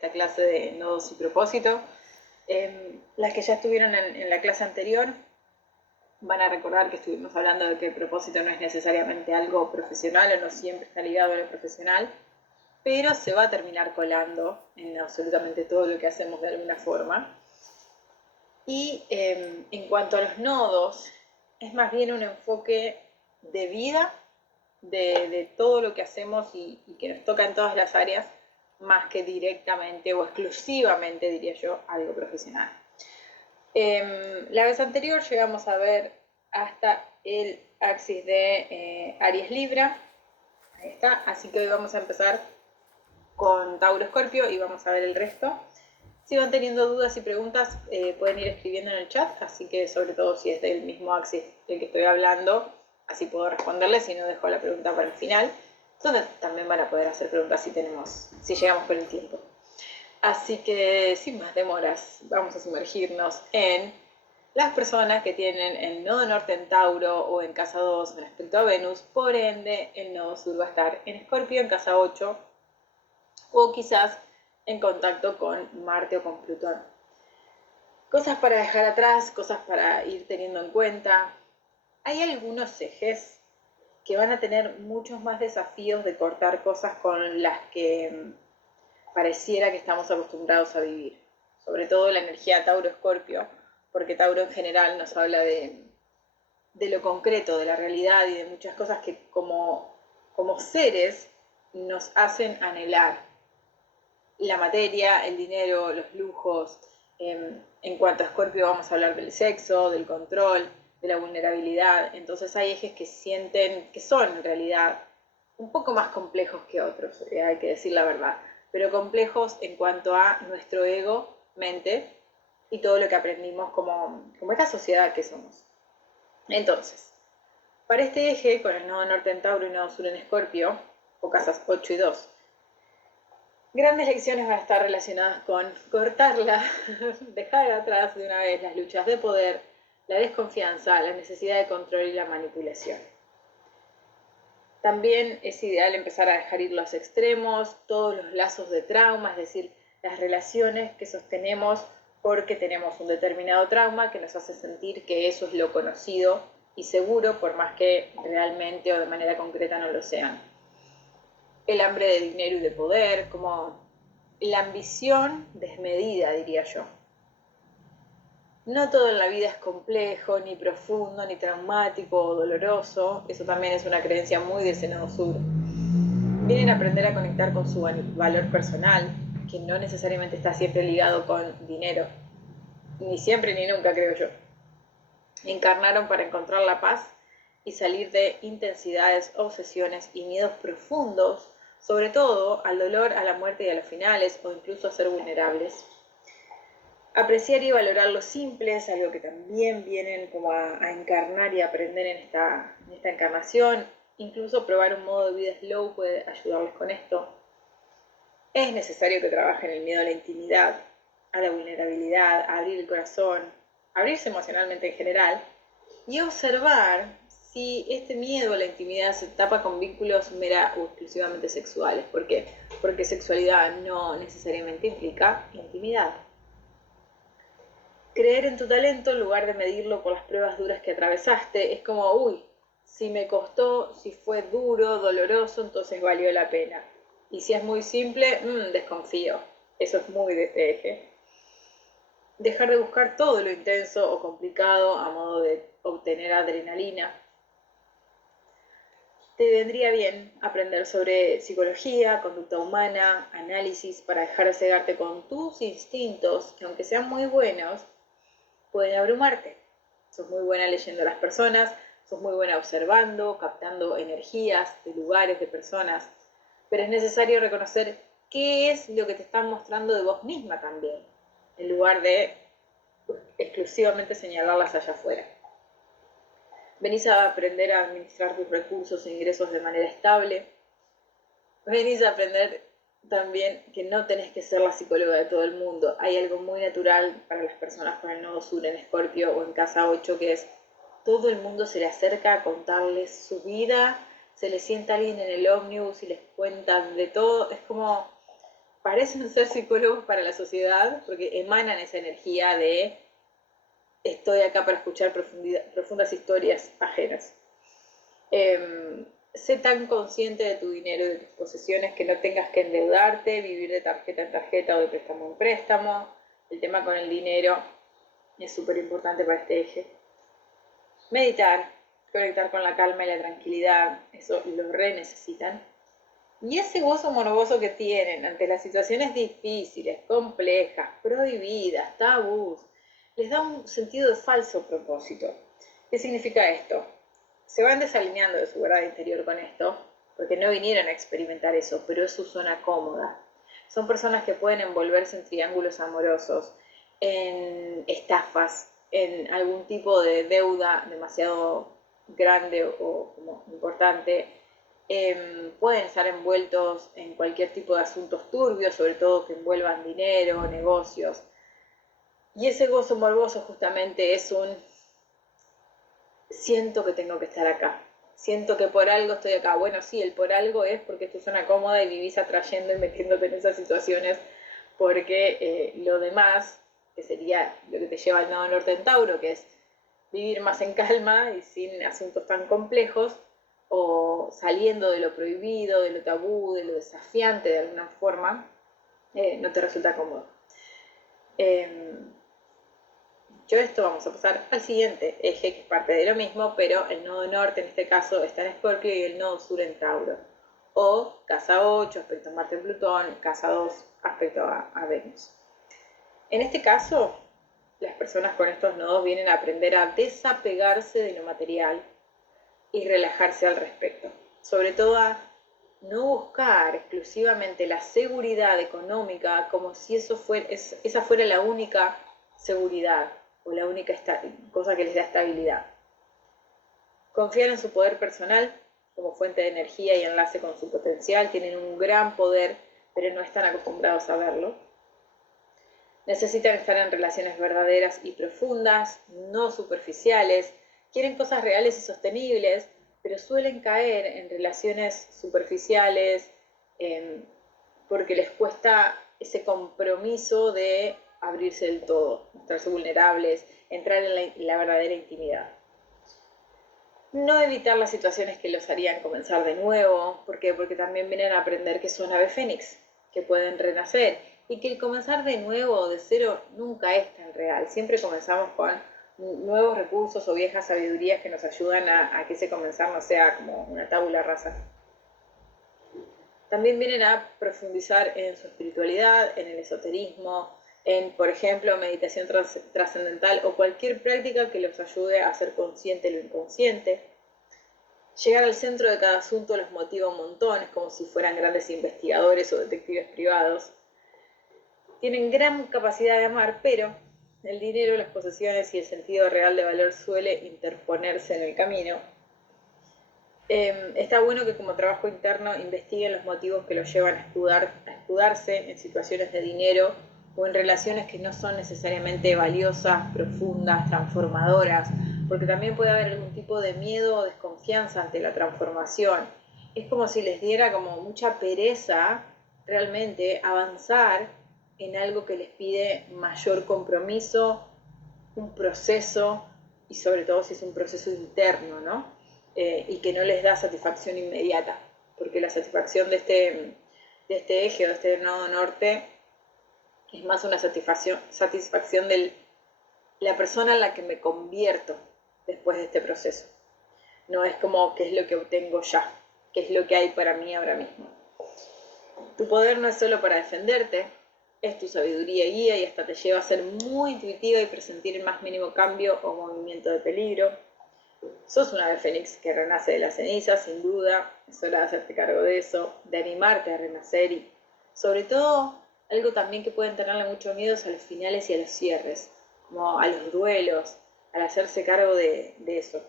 esta clase de nodos y propósito. Las que ya estuvieron en la clase anterior van a recordar que estuvimos hablando de que el propósito no es necesariamente algo profesional o no siempre está ligado a lo profesional, pero se va a terminar colando en absolutamente todo lo que hacemos de alguna forma. Y en cuanto a los nodos, es más bien un enfoque de vida, de todo lo que hacemos y que nos toca en todas las áreas, más que directamente o exclusivamente, diría yo, algo profesional. La vez anterior llegamos a ver hasta el axis de Aries Libra, ahí está, así que hoy vamos a empezar con Tauro Escorpio y vamos a ver el resto. Si van teniendo dudas y preguntas, pueden ir escribiendo en el chat, así que sobre todo si es del mismo axis del que estoy hablando, así puedo responderles, si no dejo la pregunta para el final, donde también van a poder hacer preguntas si llegamos con el tiempo. Así que sin más demoras, vamos a sumergirnos en las personas que tienen el nodo norte en Tauro o en casa 2 respecto a Venus, por ende el nodo sur va a estar en Escorpio en casa 8 o quizás en contacto con Marte o con Plutón. Cosas para dejar atrás, cosas para ir teniendo en cuenta. Hay algunos ejes que van a tener muchos más desafíos de cortar cosas con las que pareciera que estamos acostumbrados a vivir. Sobre todo la energía Tauro-Escorpio, porque Tauro en general nos habla de lo concreto, de la realidad y de muchas cosas que como seres nos hacen anhelar la materia, el dinero, los lujos. En cuanto a Escorpio vamos a hablar del sexo, del control, de la vulnerabilidad. Entonces hay ejes que sienten que son en realidad un poco más complejos que otros, hay que decir la verdad, pero complejos en cuanto a nuestro ego, mente y todo lo que aprendimos como esta sociedad que somos. Entonces, para este eje, con el nodo norte en Tauro y nodo sur en Escorpio, o casas 8 y 2, grandes lecciones van a estar relacionadas con cortarla, dejar atrás de una vez las luchas de poder, la desconfianza, la necesidad de control y la manipulación. También es ideal empezar a dejar ir los extremos, todos los lazos de trauma, es decir, las relaciones que sostenemos porque tenemos un determinado trauma que nos hace sentir que eso es lo conocido y seguro, por más que realmente o de manera concreta no lo sean. El hambre de dinero y de poder, como la ambición desmedida, diría yo. No todo en la vida es complejo, ni profundo, ni traumático o doloroso. Eso también es una creencia muy de ese nodo sur. Vienen a aprender a conectar con su valor personal, que no necesariamente está siempre ligado con dinero. Ni siempre ni nunca, creo yo. Encarnaron para encontrar la paz y salir de intensidades, obsesiones y miedos profundos, sobre todo al dolor, a la muerte y a los finales, o incluso a ser vulnerables. Apreciar y valorar lo simple es algo que también vienen como a encarnar y a aprender en esta encarnación. Incluso probar un modo de vida slow puede ayudarles con esto. Es necesario que trabajen el miedo a la intimidad, a la vulnerabilidad, a abrir el corazón, abrirse emocionalmente en general y observar si este miedo a la intimidad se tapa con vínculos mera o exclusivamente sexuales. ¿Por qué? Porque sexualidad no necesariamente implica intimidad. Creer en tu talento en lugar de medirlo por las pruebas duras que atravesaste es como, uy, si me costó, si fue duro, doloroso, entonces valió la pena. Y si es muy simple, desconfío. Eso es muy de este eje. Dejar de buscar todo lo intenso o complicado a modo de obtener adrenalina. Te vendría bien aprender sobre psicología, conducta humana, análisis para dejar de cegarte con tus instintos, que aunque sean muy buenos, pueden abrumarte. Sos muy buena leyendo a las personas, sos muy buena observando, captando energías de lugares, de personas, pero es necesario reconocer qué es lo que te están mostrando de vos misma también, en lugar de exclusivamente señalarlas allá afuera. Venís a aprender a administrar tus recursos e ingresos de manera estable. Venís a aprender también que no tenés que ser la psicóloga de todo el mundo. Hay algo muy natural para las personas con el nodo sur en Escorpio o en casa 8, que es todo el mundo se le acerca a contarles su vida, se le sienta alguien en el ómnibus y les cuentan de todo. Es como parecen ser psicólogos para la sociedad porque emanan esa energía de estoy acá para escuchar profundas historias ajenas. Sé tan consciente de tu dinero y de tus posesiones que no tengas que endeudarte, vivir de tarjeta en tarjeta o de préstamo en préstamo. El tema con el dinero es súper importante para este eje. Meditar, conectar con la calma y la tranquilidad, eso lo re necesitan. Y ese gozo morboso que tienen ante las situaciones difíciles, complejas, prohibidas, tabús, les da un sentido de falso propósito. ¿Qué significa esto? Se van desalineando de su verdad interior con esto, porque no vinieron a experimentar eso, pero es su zona cómoda. Son personas que pueden envolverse en triángulos amorosos, en estafas, en algún tipo de deuda demasiado grande o como importante. Pueden estar envueltos en cualquier tipo de asuntos turbios, sobre todo que envuelvan dinero, negocios. Y ese gozo morboso justamente es un siento que tengo que estar acá, siento que por algo estoy acá. Bueno, sí, el por algo es porque es tu zona cómoda y vivís atrayendo y metiéndote en esas situaciones, porque lo demás, que sería lo que te lleva al nodo norte en Tauro, que es vivir más en calma y sin asuntos tan complejos, o saliendo de lo prohibido, de lo tabú, de lo desafiante de alguna forma, no te resulta cómodo. Dicho esto, vamos a pasar al siguiente eje, que es parte de lo mismo, pero el nodo norte en este caso está en Escorpio y el nodo sur en Tauro. O casa 8, aspecto a Marte en Plutón, casa 2, aspecto a Venus. En este caso, las personas con estos nodos vienen a aprender a desapegarse de lo material y relajarse al respecto. Sobre todo a no buscar exclusivamente la seguridad económica como si esa fuera la única seguridad o la única cosa que les da estabilidad. Confiar en su poder personal como fuente de energía y enlace con su potencial. Tienen un gran poder, pero no están acostumbrados a verlo. Necesitan estar en relaciones verdaderas y profundas, no superficiales. Quieren cosas reales y sostenibles, pero suelen caer en relaciones superficiales porque les cuesta ese compromiso de abrirse del todo, mostrarse vulnerables, entrar en la verdadera intimidad. No evitar las situaciones que los harían comenzar de nuevo. ¿Por qué? Porque también vienen a aprender que son ave fénix, que pueden renacer y que el comenzar de nuevo o de cero nunca es tan real. Siempre comenzamos con nuevos recursos o viejas sabidurías que nos ayudan a que ese comenzar no sea como una tabula rasa. También vienen a profundizar en su espiritualidad, en el esoterismo, en, por ejemplo, meditación trascendental o cualquier práctica que los ayude a ser consciente de lo inconsciente. Llegar al centro de cada asunto los motiva un montón, es como si fueran grandes investigadores o detectives privados. Tienen gran capacidad de amar, pero el dinero, las posesiones y el sentido real de valor suele interponerse en el camino. Está bueno que como trabajo interno investiguen los motivos que los llevan a escudarse en situaciones de dinero o en relaciones que no son necesariamente valiosas, profundas, transformadoras, porque también puede haber algún tipo de miedo o desconfianza ante la transformación. Es como si les diera como mucha pereza realmente avanzar en algo que les pide mayor compromiso, un proceso, y sobre todo si es un proceso interno, ¿no? Y que no les da satisfacción inmediata, porque la satisfacción de este eje o de este nodo norte es más una satisfacción de la persona en la que me convierto después de este proceso. No es como qué es lo que obtengo ya, qué es lo que hay para mí ahora mismo. Tu poder no es solo para defenderte, es tu sabiduría y guía y hasta te lleva a ser muy intuitiva y presentir el más mínimo cambio o movimiento de peligro. Sos una ave fénix que renace de las cenizas, sin duda, es hora de hacerte cargo de eso, de animarte a renacer y, sobre todo, algo también que pueden tenerle mucho miedo es a los finales y a los cierres, como a los duelos, al hacerse cargo de eso.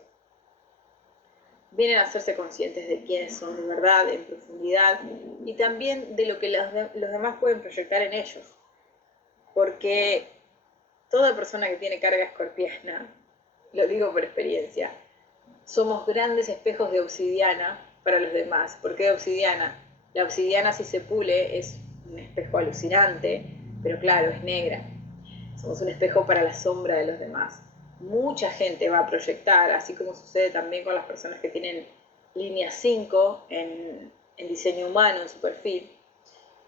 Vienen a hacerse conscientes de quiénes son de verdad, en profundidad, y también de lo que los demás pueden proyectar en ellos. Porque toda persona que tiene carga escorpiana, lo digo por experiencia, somos grandes espejos de obsidiana para los demás. ¿Por qué de obsidiana? La obsidiana, si se pule, es un espejo alucinante, pero claro, es negra. Somos un espejo para la sombra de los demás. Mucha gente va a proyectar, así como sucede también con las personas que tienen línea 5 en diseño humano, en su perfil.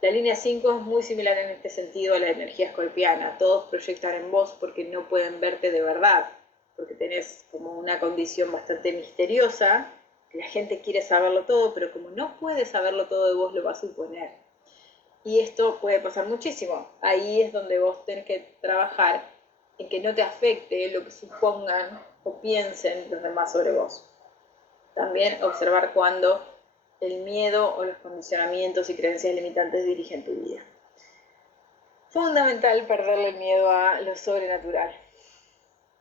La línea 5 es muy similar en este sentido a la energía escorpiana. Todos proyectan en vos porque no pueden verte de verdad, porque tenés como una condición bastante misteriosa, que la gente quiere saberlo todo, pero como no puede saberlo todo de vos, lo va a suponer. Y esto puede pasar muchísimo. Ahí es donde vos tenés que trabajar en que no te afecte lo que supongan o piensen los demás sobre vos. También observar cuando el miedo o los condicionamientos y creencias limitantes dirigen tu vida. Fundamental perderle el miedo a lo sobrenatural.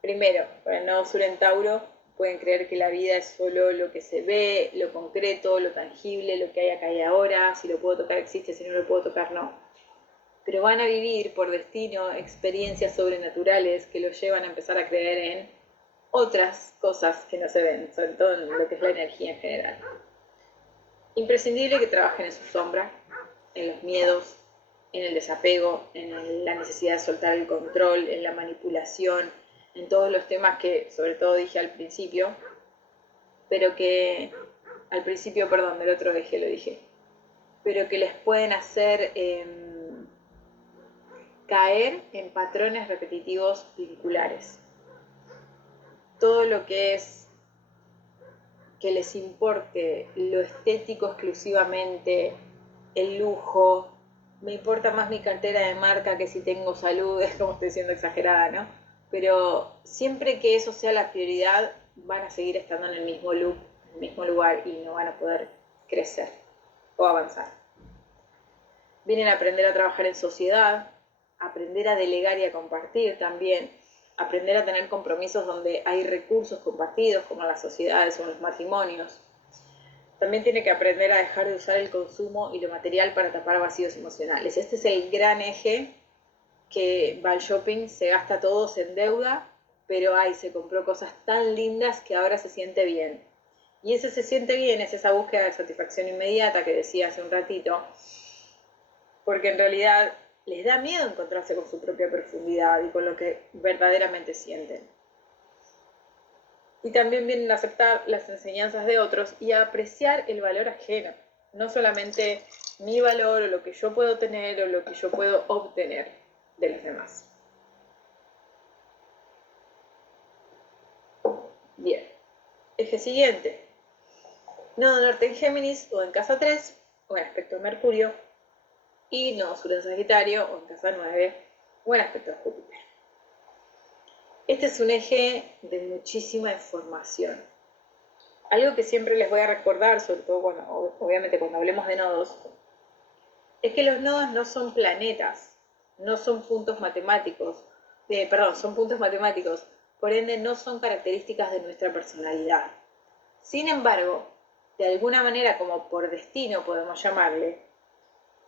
Primero, para el nodo sur en Tauro, pueden creer que la vida es solo lo que se ve, lo concreto, lo tangible, lo que hay acá y ahora, si lo puedo tocar existe, si no lo puedo tocar no. Pero van a vivir por destino experiencias sobrenaturales que los llevan a empezar a creer en otras cosas que no se ven, sobre todo en lo que es la energía en general. Imprescindible que trabajen en su sombra, en los miedos, en el desapego, en la necesidad de soltar el control, en la manipulación, en todos los temas que sobre todo dije al principio, pero que al principio, perdón, del otro eje lo dije, pero que les pueden hacer caer en patrones repetitivos vinculares. Todo lo que es que les importe lo estético exclusivamente, el lujo, me importa más mi cartera de marca que si tengo salud, es como estoy siendo exagerada, ¿no? Pero siempre que eso sea la prioridad, van a seguir estando en el mismo loop, en el mismo lugar y no van a poder crecer o avanzar. Vienen a aprender a trabajar en sociedad, aprender a delegar y a compartir también, aprender a tener compromisos donde hay recursos compartidos, como en las sociedades o en los matrimonios. También tiene que aprender a dejar de usar el consumo y lo material para tapar vacíos emocionales. Este es el gran eje que va al shopping, se gasta todo, se endeuda, pero ay, se compró cosas tan lindas que ahora se siente bien. Y ese se siente bien es esa búsqueda de satisfacción inmediata que decía hace un ratito, porque en realidad les da miedo encontrarse con su propia profundidad y con lo que verdaderamente sienten. Y también vienen a aceptar las enseñanzas de otros y a apreciar el valor ajeno, no solamente mi valor o lo que yo puedo tener o lo que yo puedo obtener de los demás. Bien, eje siguiente. Nodo norte en Géminis o en casa 3 o en aspecto a Mercurio, y nodo sur en Sagitario o en casa 9 o en aspecto a Júpiter. Este es un eje de muchísima información. Algo que siempre les voy a recordar, sobre todo obviamente cuando hablemos de nodos, es que los nodos no son planetas, no son puntos matemáticos, son puntos matemáticos, por ende no son características de nuestra personalidad. Sin embargo, de alguna manera, como por destino podemos llamarle,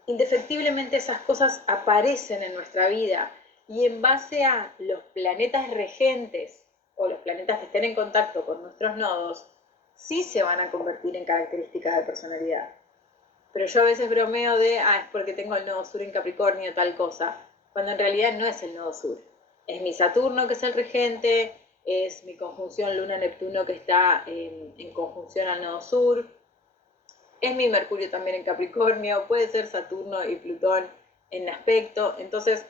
indefectiblemente esas cosas aparecen en nuestra vida y en base a los planetas regentes o los planetas que estén en contacto con nuestros nodos, sí se van a convertir en características de personalidad. Pero yo a veces bromeo de, es porque tengo el nodo sur en Capricornio, tal cosa, cuando en realidad no es el nodo sur. Es mi Saturno que es el regente, es mi conjunción Luna-Neptuno que está en conjunción al nodo sur, es mi Mercurio también en Capricornio, puede ser Saturno y Plutón en aspecto. Entonces,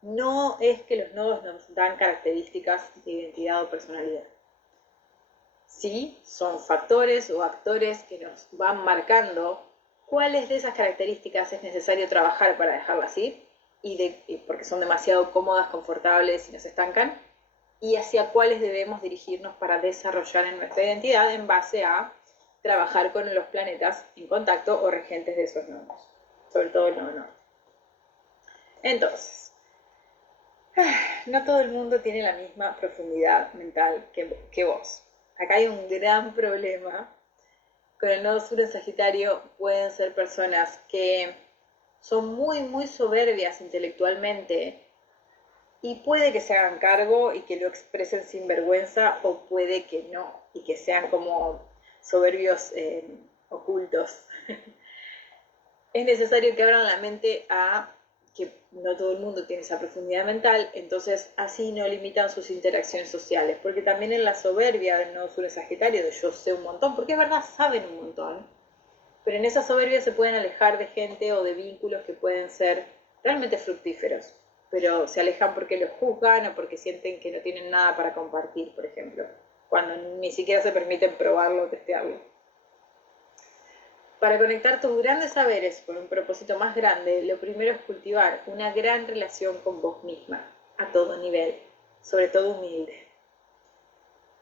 no es que los nodos nos dan características de identidad o personalidad. Sí, son factores o actores que nos van marcando cuáles de esas características es necesario trabajar para dejarlas ir, porque son demasiado cómodas, confortables y nos estancan, y hacia cuáles debemos dirigirnos para desarrollar en nuestra identidad en base a trabajar con los planetas en contacto o regentes de esos nodos, sobre todo el nodo norte. Entonces, no todo el mundo tiene la misma profundidad mental que vos. Acá hay un gran problema. Con el nodo sur en Sagitario pueden ser personas que son muy, muy soberbias intelectualmente y puede que se hagan cargo y que lo expresen sin vergüenza, o puede que no, y que sean como soberbios ocultos. es necesario que abran la mente a que no todo el mundo tiene esa profundidad mental, entonces así no limitan sus interacciones sociales, porque también en la soberbia del nodo sur Sagitario, de yo sé un montón, porque es verdad, saben un montón, pero en esa soberbia se pueden alejar de gente o de vínculos que pueden ser realmente fructíferos, pero se alejan porque los juzgan o porque sienten que no tienen nada para compartir, por ejemplo, cuando ni siquiera se permiten probarlo o testearlo. Para conectar tus grandes saberes con un propósito más grande, lo primero es cultivar una gran relación con vos misma, a todo nivel, sobre todo humilde.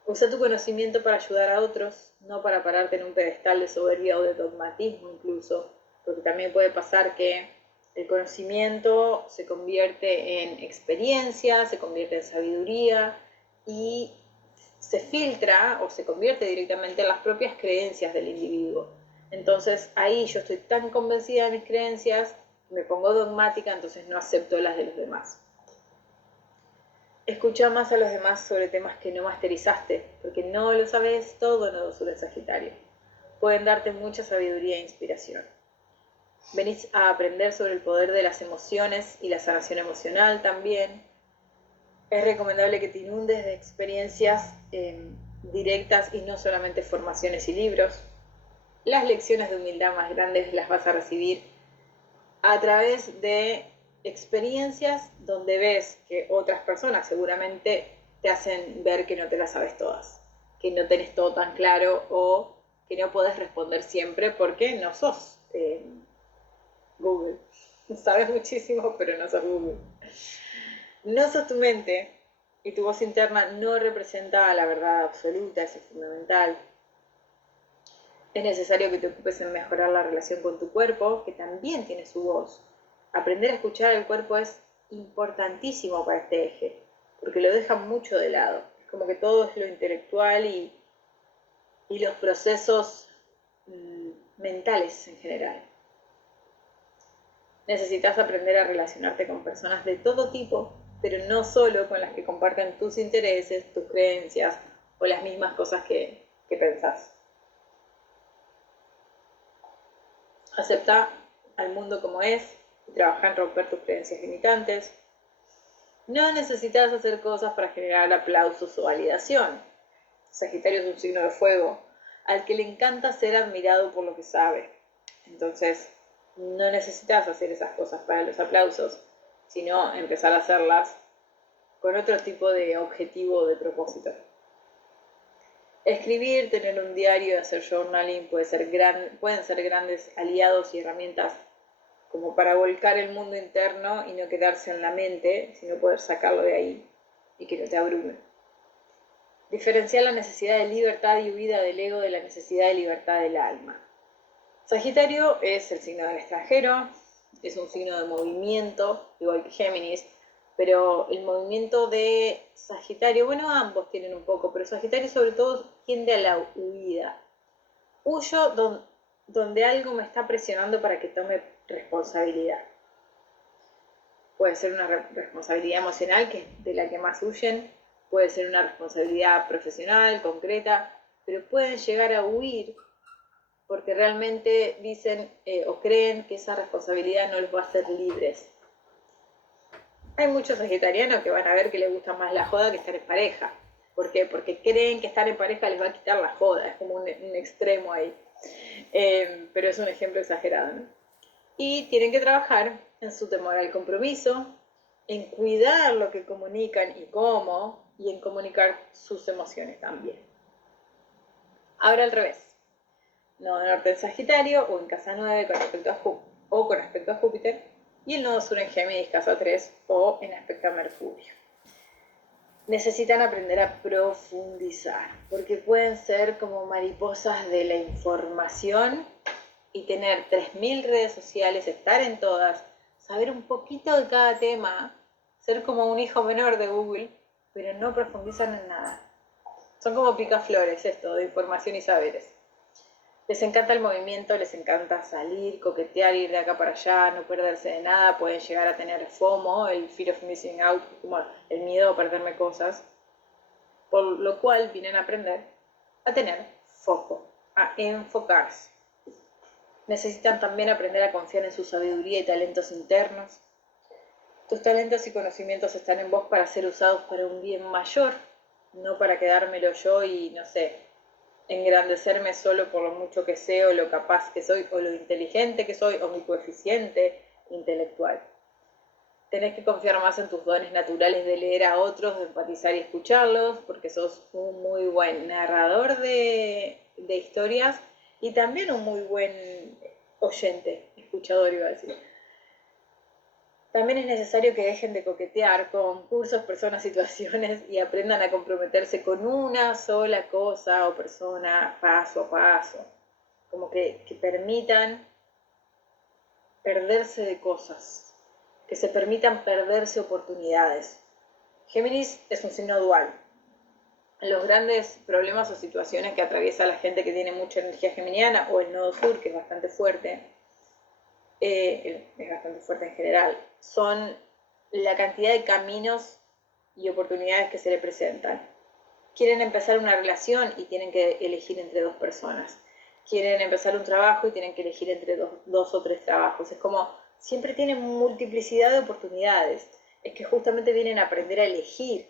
Usa tu conocimiento para ayudar a otros, no para pararte en un pedestal de soberbia o de dogmatismo incluso, porque también puede pasar que el conocimiento se convierte en experiencia, se convierte en sabiduría y se filtra o se convierte directamente en las propias creencias del individuo. Entonces ahí yo estoy tan convencida de mis creencias, me pongo dogmática, entonces no acepto las de los demás. Escucha más a los demás sobre temas que no masterizaste, porque no lo sabes todo, nodo sur Sagitario. Pueden darte mucha sabiduría e inspiración. Venís a aprender sobre el poder de las emociones y la sanación emocional también. Es recomendable que te inundes de experiencias directas y no solamente formaciones y libros. Las lecciones de humildad más grandes las vas a recibir a través de experiencias donde ves que otras personas seguramente te hacen ver que no te las sabes todas, que no tenés todo tan claro o que no podés responder siempre porque no sos Google. Sabes muchísimo, pero no sos Google. No sos tu mente y tu voz interna no representa la verdad absoluta, eso es fundamental. Es necesario que te ocupes en mejorar la relación con tu cuerpo, que también tiene su voz. Aprender a escuchar al cuerpo es importantísimo para este eje, porque lo deja mucho de lado. Es como que todo es lo intelectual y los procesos mentales en general. Necesitas aprender a relacionarte con personas de todo tipo, pero no solo con las que comparten tus intereses, tus creencias o las mismas cosas que pensás. Acepta al mundo como es y trabaja en romper tus creencias limitantes. No necesitas hacer cosas para generar aplausos o validación. Sagitario es un signo de fuego, al que le encanta ser admirado por lo que sabe. Entonces, no necesitas hacer esas cosas para los aplausos, sino empezar a hacerlas con otro tipo de objetivo o de propósito. Escribir, tener un diario y hacer journaling pueden ser grandes aliados y herramientas como para volcar el mundo interno y no quedarse en la mente, sino poder sacarlo de ahí y que no te abrume. Diferenciar la necesidad de libertad y huida del ego de la necesidad de libertad del alma. Sagitario es el signo del extranjero, es un signo de movimiento, igual que Géminis, pero el movimiento de Sagitario, bueno, ambos tienen un poco, pero Sagitario sobre todo tiende a la huida. Huyo donde algo me está presionando para que tome responsabilidad. Puede ser una responsabilidad emocional, que es de la que más huyen, puede ser una responsabilidad profesional, concreta, pero pueden llegar a huir porque realmente dicen o creen que esa responsabilidad no los va a hacer libres. Hay muchos sagitarianos que van a ver que les gusta más la joda que estar en pareja. ¿Por qué? Porque creen que estar en pareja les va a quitar la joda, es como un extremo ahí. Pero es un ejemplo exagerado, ¿no? Y tienen que trabajar en su temor al compromiso, en cuidar lo que comunican y cómo, y en comunicar sus emociones también. Ahora al revés. Nodo norte en Sagitario o en casa 9 con respecto a Júpiter, y el nodo sur en Géminis, casa 3 o en aspecto a Mercurio. Necesitan aprender a profundizar, porque pueden ser como mariposas de la información y tener 3000 redes sociales, estar en todas, saber un poquito de cada tema, ser como un hijo menor de Google, pero no profundizan en nada. Son como picaflores esto de información y saberes. Les encanta el movimiento, les encanta salir, coquetear, ir de acá para allá, no perderse de nada, pueden llegar a tener FOMO, el Fear of Missing Out, como el miedo a perderme cosas, por lo cual vienen a aprender a tener foco, a enfocarse. Necesitan también aprender a confiar en su sabiduría y talentos internos. Tus talentos y conocimientos están en vos para ser usados para un bien mayor, no para quedármelo yo y, no sé, engrandecerme solo por lo mucho que sé o lo capaz que soy o lo inteligente que soy o mi coeficiente intelectual. Tenés que confiar más en tus dones naturales de leer a otros, de empatizar y escucharlos, porque sos un muy buen narrador de historias y también un muy buen oyente, escuchador iba a decir. También es necesario que dejen de coquetear con cursos, personas, situaciones y aprendan a comprometerse con una sola cosa o persona paso a paso. Como que permitan perderse de cosas, que se permitan perderse oportunidades. Géminis es un signo dual. Los grandes problemas o situaciones que atraviesa la gente que tiene mucha energía geminiana o el nodo sur, que es bastante fuerte en general, son la cantidad de caminos y oportunidades que se le presentan. Quieren empezar una relación y tienen que elegir entre dos personas. Quieren empezar un trabajo y tienen que elegir entre dos o tres trabajos. Es como, siempre tienen multiplicidad de oportunidades. Es que justamente vienen a aprender a elegir,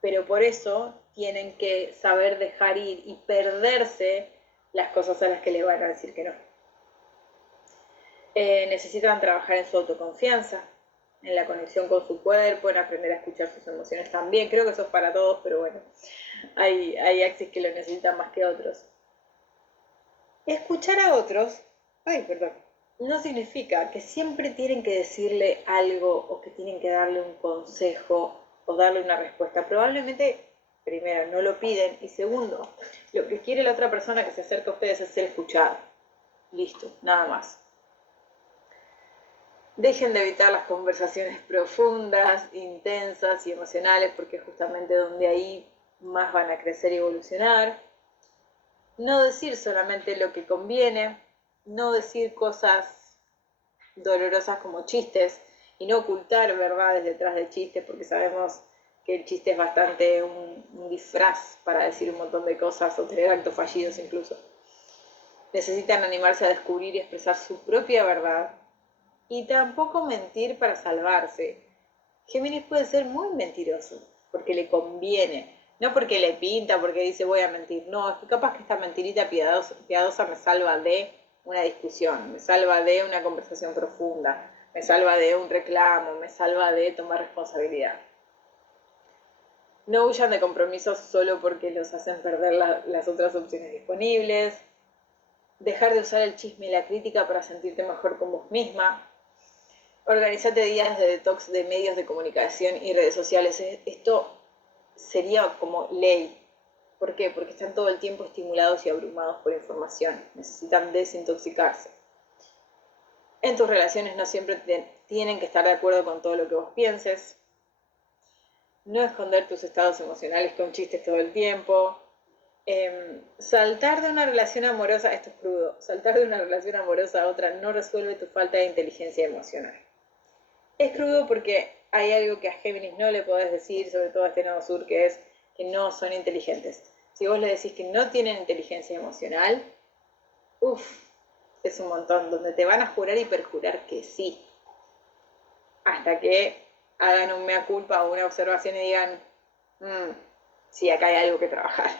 pero por eso tienen que saber dejar ir y perderse las cosas a las que le van a decir que no. Necesitan trabajar en su autoconfianza, en la conexión con su cuerpo, en aprender a escuchar sus emociones también. Creo que eso es para todos, pero bueno, hay axis que lo necesitan más que otros. Escuchar a otros, no significa que siempre tienen que decirle algo o que tienen que darle un consejo o darle una respuesta. Probablemente, primero, no lo piden y segundo, lo que quiere la otra persona que se acerca a ustedes es ser escuchada. Listo, nada más. Dejen de evitar las conversaciones profundas, intensas y emocionales, porque es justamente donde ahí más van a crecer y evolucionar. No decir solamente lo que conviene, no decir cosas dolorosas como chistes y no ocultar verdades detrás de chistes, porque sabemos que el chiste es bastante un disfraz para decir un montón de cosas o tener actos fallidos incluso. Necesitan animarse a descubrir y expresar su propia verdad y tampoco mentir para salvarse. Géminis puede ser muy mentiroso, porque le conviene, no porque le pinta, porque dice voy a mentir, no, es que capaz que esta mentirita piadosa me salva de una discusión, me salva de una conversación profunda, me salva de un reclamo, me salva de tomar responsabilidad. No huyan de compromisos solo porque los hacen perder las otras opciones disponibles. Dejar de usar el chisme y la crítica para sentirte mejor con vos misma. Organizate días de detox de medios de comunicación y redes sociales. Esto sería como ley. ¿Por qué? Porque están todo el tiempo estimulados y abrumados por información. Necesitan desintoxicarse. En tus relaciones no siempre tienen que estar de acuerdo con todo lo que vos pienses. No esconder tus estados emocionales con chistes todo el tiempo. Saltar de una relación amorosa, esto es crudo, saltar de una relación amorosa a otra no resuelve tu falta de inteligencia emocional. Es crudo porque hay algo que a Géminis no le podés decir, sobre todo a este nodo sur, que es que no son inteligentes. Si vos le decís que no tienen inteligencia emocional, es un montón, donde te van a jurar y perjurar que sí. Hasta que hagan un mea culpa o una observación y digan, sí, acá hay algo que trabajar.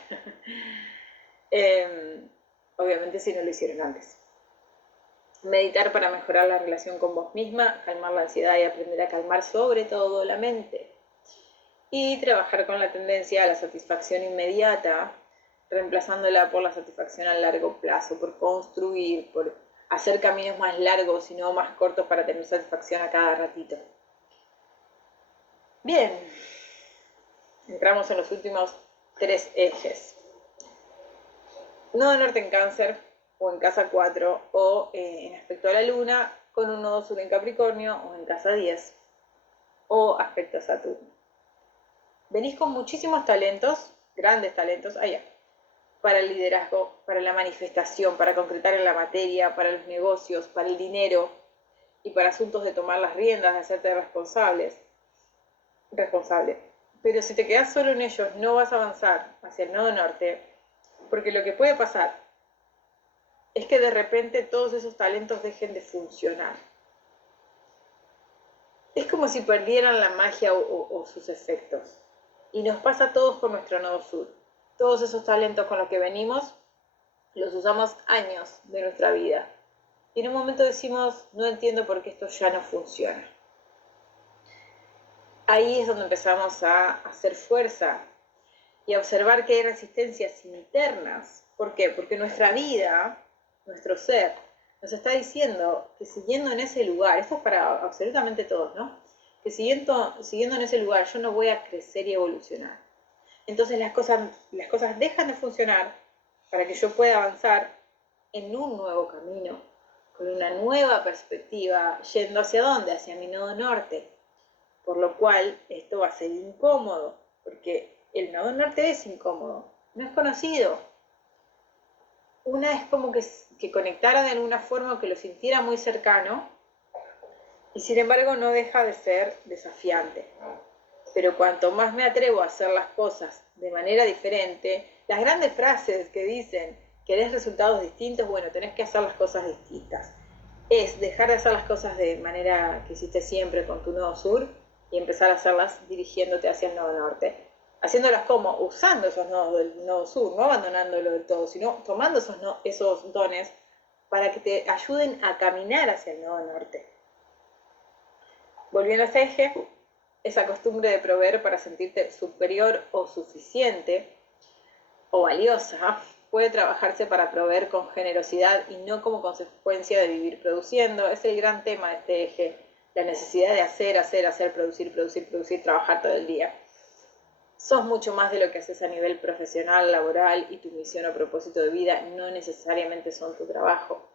Obviamente si no lo hicieron antes. Meditar para mejorar la relación con vos misma, calmar la ansiedad y aprender a calmar sobre todo la mente. Y trabajar con la tendencia a la satisfacción inmediata, reemplazándola por la satisfacción a largo plazo, por construir, por hacer caminos más largos y no más cortos para tener satisfacción a cada ratito. Bien, entramos en los últimos 3 ejes. Nodo norte en Cáncer o en casa 4 o en aspecto a la luna con un nodo sur en Capricornio o en casa 10 o aspecto a Saturno. Venís con muchísimos talentos, grandes talentos, allá, para el liderazgo, para la manifestación, para concretar en la materia, para los negocios, para el dinero y para asuntos de tomar las riendas, de hacerte responsable. Pero si te quedas solo en ellos, no vas a avanzar hacia el nodo norte, porque lo que puede pasar es que de repente todos esos talentos dejen de funcionar. Es como si perdieran la magia o sus efectos. Y nos pasa a todos con nuestro nodo sur. Todos esos talentos con los que venimos, los usamos años de nuestra vida. Y en un momento decimos, no entiendo por qué esto ya no funciona. Ahí es donde empezamos a hacer fuerza y a observar que hay resistencias internas. ¿Por qué? Porque nuestra vida, nuestro ser, nos está diciendo que siguiendo en ese lugar, esto es para absolutamente todos, ¿no? Que siguiendo en ese lugar yo no voy a crecer y evolucionar. Entonces las cosas dejan de funcionar para que yo pueda avanzar en un nuevo camino, con una nueva perspectiva, yendo hacia dónde, hacia mi nodo norte. Por lo cual esto va a ser incómodo, porque el nodo norte es incómodo, no es conocido. Una es como que conectara de alguna forma, que lo sintiera muy cercano, y sin embargo no deja de ser desafiante. Pero cuanto más me atrevo a hacer las cosas de manera diferente, las grandes frases que dicen, querés resultados distintos, bueno, tenés que hacer las cosas distintas. Es dejar de hacer las cosas de manera que hiciste siempre con tu nodo sur y empezar a hacerlas dirigiéndote hacia el nodo norte. Haciéndolas como usando esos nodos del nodo sur, no abandonándolo del todo, sino tomando esos dones para que te ayuden a caminar hacia el nodo norte. Volviendo a este eje, esa costumbre de proveer para sentirte superior o suficiente o valiosa puede trabajarse para proveer con generosidad y no como consecuencia de vivir produciendo. Es el gran tema de este eje, la necesidad de hacer, producir, trabajar todo el día. Sos mucho más de lo que haces a nivel profesional, laboral, y tu misión o propósito de vida no necesariamente son tu trabajo.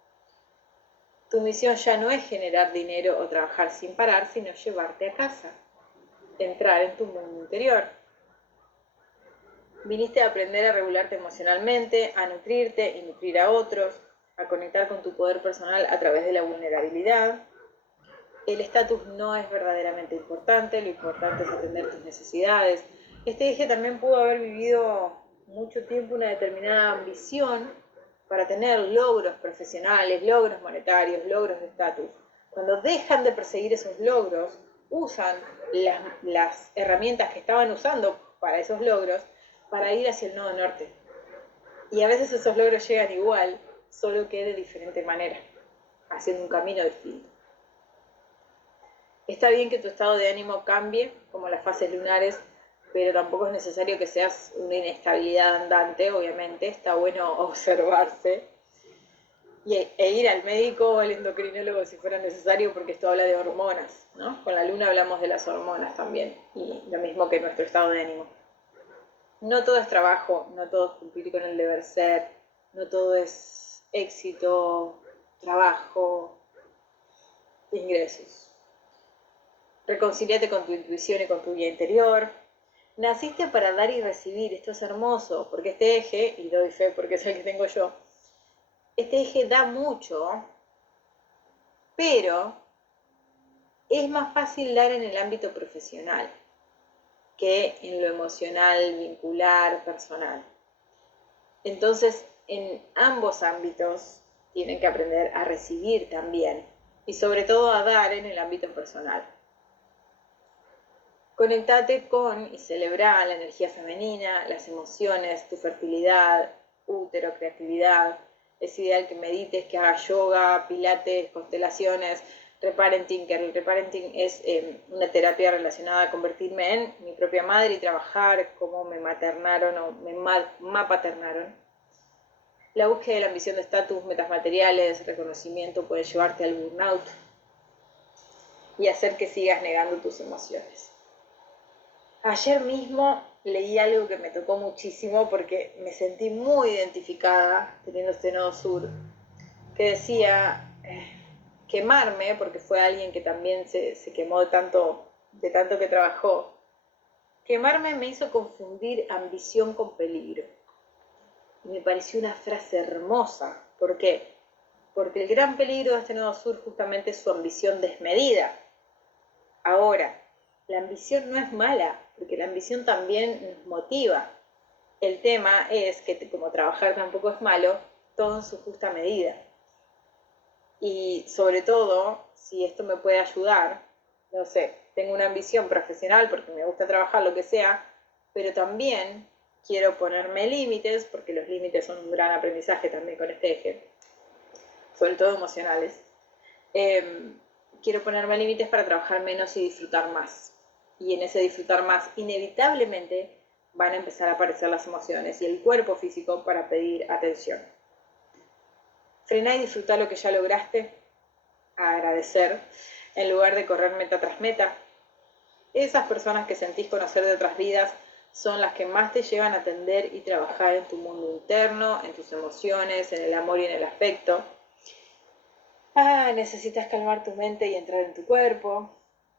Tu misión ya no es generar dinero o trabajar sin parar, sino llevarte a casa, entrar en tu mundo interior. Viniste a aprender a regularte emocionalmente, a nutrirte y nutrir a otros, a conectar con tu poder personal a través de la vulnerabilidad. El estatus no es verdaderamente importante, lo importante es atender tus necesidades. Este eje también pudo haber vivido mucho tiempo una determinada ambición para tener logros profesionales, logros monetarios, logros de estatus. Cuando dejan de perseguir esos logros, usan las herramientas que estaban usando para esos logros para ir hacia el nodo norte. Y a veces esos logros llegan igual, solo que de diferente manera, haciendo un camino distinto. Está bien que tu estado de ánimo cambie, como las fases lunares, pero tampoco es necesario que seas una inestabilidad andante, obviamente. Está bueno observarse e ir al médico o al endocrinólogo si fuera necesario, porque esto habla de hormonas, ¿no? Con la luna hablamos de las hormonas también, y lo mismo que nuestro estado de ánimo. No todo es trabajo, no todo es cumplir con el deber ser, no todo es éxito, trabajo, ingresos. Reconcíliate con tu intuición y con tu guía interior. Naciste para dar y recibir, esto es hermoso, porque este eje, y doy fe porque es el que tengo yo, este eje da mucho, pero es más fácil dar en el ámbito profesional que en lo emocional, vincular, personal. Entonces, en ambos ámbitos tienen que aprender a recibir también, y sobre todo a dar en el ámbito personal. Conectate con y celebra la energía femenina, las emociones, tu fertilidad, útero, creatividad. Es ideal que medites, que hagas yoga, pilates, constelaciones, reparenting, que el reparenting es una terapia relacionada a convertirme en mi propia madre y trabajar cómo me maternaron o me mapaternaron. La búsqueda de la ambición de estatus, metas materiales, reconocimiento puede llevarte al burnout y hacer que sigas negando tus emociones. Ayer mismo leí algo que me tocó muchísimo porque me sentí muy identificada teniendo este nodo sur, que decía quemarme, porque fue alguien que también se quemó de tanto que trabajó. Quemarme me hizo confundir ambición con peligro. Y me pareció una frase hermosa. ¿Por qué? Porque el gran peligro de este nodo sur justamente es su ambición desmedida. Ahora, la ambición no es mala, porque la ambición también nos motiva. El tema es que, como trabajar tampoco es malo, todo en su justa medida. Y sobre todo, si esto me puede ayudar, no sé, tengo una ambición profesional porque me gusta trabajar lo que sea, pero también quiero ponerme límites, porque los límites son un gran aprendizaje también con este eje, sobre todo emocionales. Quiero ponerme límites para trabajar menos y disfrutar más. Y en ese disfrutar más, inevitablemente van a empezar a aparecer las emociones y el cuerpo físico para pedir atención. Frená y disfrutar lo que ya lograste, agradecer, en lugar de correr meta tras meta. Esas personas que sentís conocer de otras vidas son las que más te llevan a atender y trabajar en tu mundo interno, en tus emociones, en el amor y en el afecto. Necesitas calmar tu mente y entrar en tu cuerpo.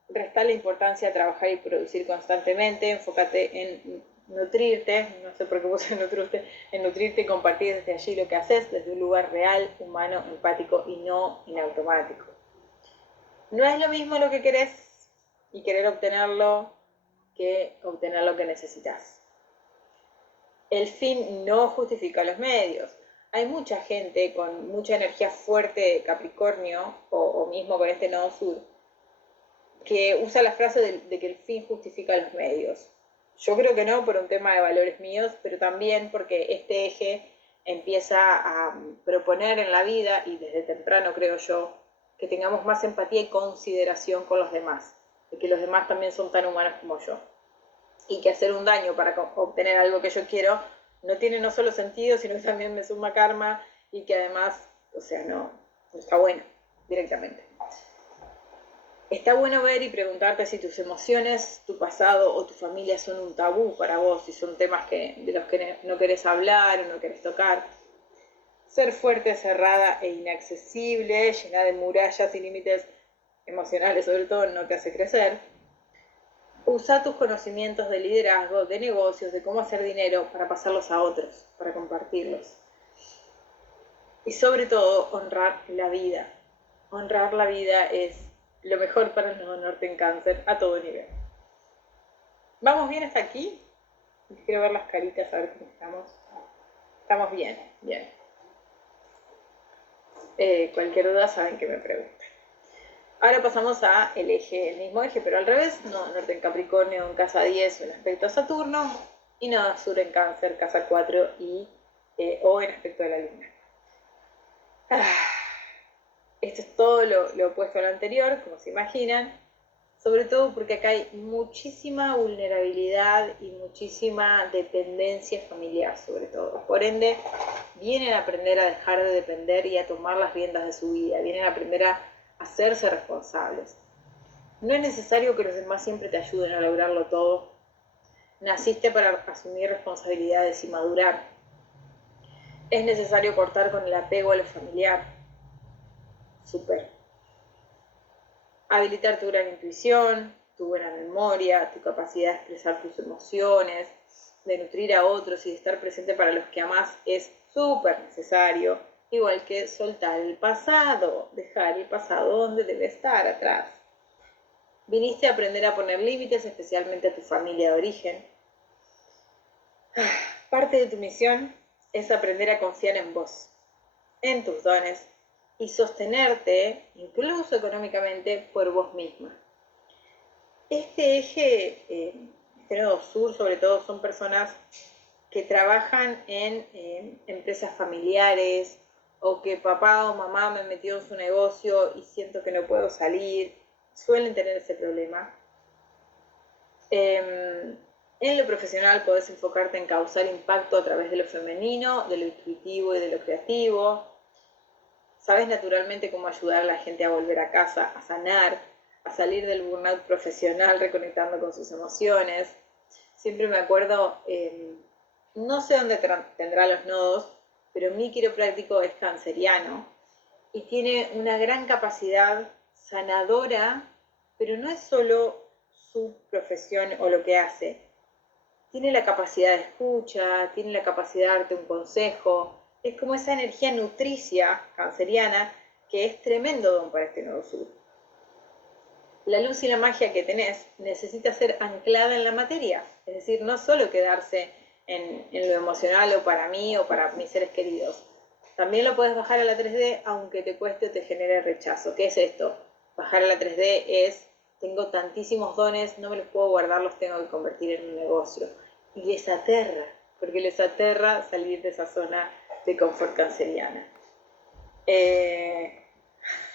Restar la importancia a trabajar y producir constantemente. Enfócate en nutrirte, no sé por qué puse nutrirte, en nutrirte y compartir desde allí lo que haces, desde un lugar real, humano, empático y no en automático. No es lo mismo lo que querés y querer obtenerlo que obtener lo que necesitas. El fin no justifica los medios. Hay mucha gente con mucha energía fuerte de Capricornio, o mismo con este nodo sur, que usa la frase de que el fin justifica los medios. Yo creo que no, por un tema de valores míos, pero también porque este eje empieza a proponer en la vida, y desde temprano creo yo, que tengamos más empatía y consideración con los demás, de que los demás también son tan humanos como yo, y que hacer un daño para obtener algo que yo quiero no tiene no solo sentido, sino que también me suma karma, y que además, o sea, no está bueno directamente. Está bueno ver y preguntarte si tus emociones, tu pasado o tu familia son un tabú para vos, si son temas de los que no querés hablar o no querés tocar. Ser fuerte, cerrada e inaccesible, llena de murallas y límites emocionales sobre todo, no te hace crecer. Usa tus conocimientos de liderazgo, de negocios, de cómo hacer dinero para pasarlos a otros, para compartirlos. Y sobre todo, honrar la vida. Honrar la vida es lo mejor para el nodo norte en Cáncer a todo nivel. ¿Vamos bien hasta aquí? Quiero ver las caritas, a ver cómo estamos. Estamos bien, bien. Cualquier duda saben que me preguntan. Ahora pasamos a el mismo eje, pero al revés. Nodo norte en Capricornio en casa 10 en aspecto a Saturno, y nodo sur en Cáncer, casa 4 o en aspecto de la Luna. Esto es todo lo opuesto a lo anterior, como se imaginan, sobre todo porque acá hay muchísima vulnerabilidad y muchísima dependencia familiar, sobre todo. Por ende, vienen a aprender a dejar de depender y a tomar las riendas de su vida, vienen a aprender a hacerse responsables. No es necesario que los demás siempre te ayuden a lograrlo todo. Naciste para asumir responsabilidades y madurar. Es necesario cortar con el apego a lo familiar. Súper. Habilitar tu gran intuición, tu buena memoria, tu capacidad de expresar tus emociones, de nutrir a otros y de estar presente para los que amás es súper necesario, igual que soltar el pasado, dejar el pasado donde debe estar, atrás. Viniste a aprender a poner límites, especialmente a tu familia de origen. Parte de tu misión es aprender a confiar en vos, en tus dones, y sostenerte, incluso económicamente, por vos misma. Este eje, este nodo sur sobre todo, son personas que trabajan en empresas familiares, o que papá o mamá me metió en su negocio y siento que no puedo salir. Suelen tener ese problema. En lo profesional podés enfocarte en causar impacto a través de lo femenino, de lo intuitivo y de lo creativo. Sabes naturalmente cómo ayudar a la gente a volver a casa, a sanar, a salir del burnout profesional, reconectando con sus emociones. Siempre me acuerdo, no sé dónde tendrá los nodos, pero mi quiropráctico es canceriano y tiene una gran capacidad sanadora, pero no es solo su profesión o lo que hace. Tiene la capacidad de escucha, tiene la capacidad de darte un consejo. Es como esa energía nutricia canceriana que es tremendo don para este nodo sur. La luz y la magia que tenés necesita ser anclada en la materia, es decir, no solo quedarse en lo emocional o para mí o para mis seres queridos. También lo puedes bajar a la 3D aunque te cueste o te genere rechazo. ¿Qué es esto? Bajar a la 3D es, tengo tantísimos dones, no me los puedo guardar, los tengo que convertir en un negocio. Y les aterra, porque les aterra salir de esa zona de confort canceriana.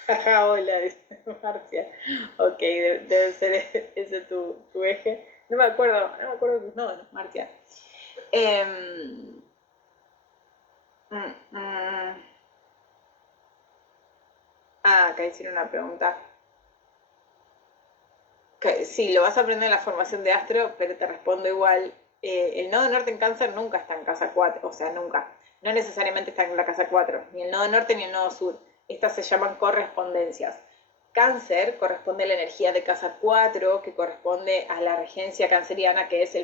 Jaja, hola, dice Marcia. Ok, debe ser ese tu eje. No me acuerdo tus nodos, Marcia. Mm, mm. Acá hicieron una pregunta. Que, sí, lo vas a aprender en la formación de astro, pero te respondo igual. El nodo norte en cáncer nunca está en casa 4, o sea, nunca. No necesariamente está en la casa 4, ni el nodo norte ni el nodo sur. Estas se llaman correspondencias. Cáncer corresponde a la energía de casa 4, que corresponde a la regencia canceriana, que es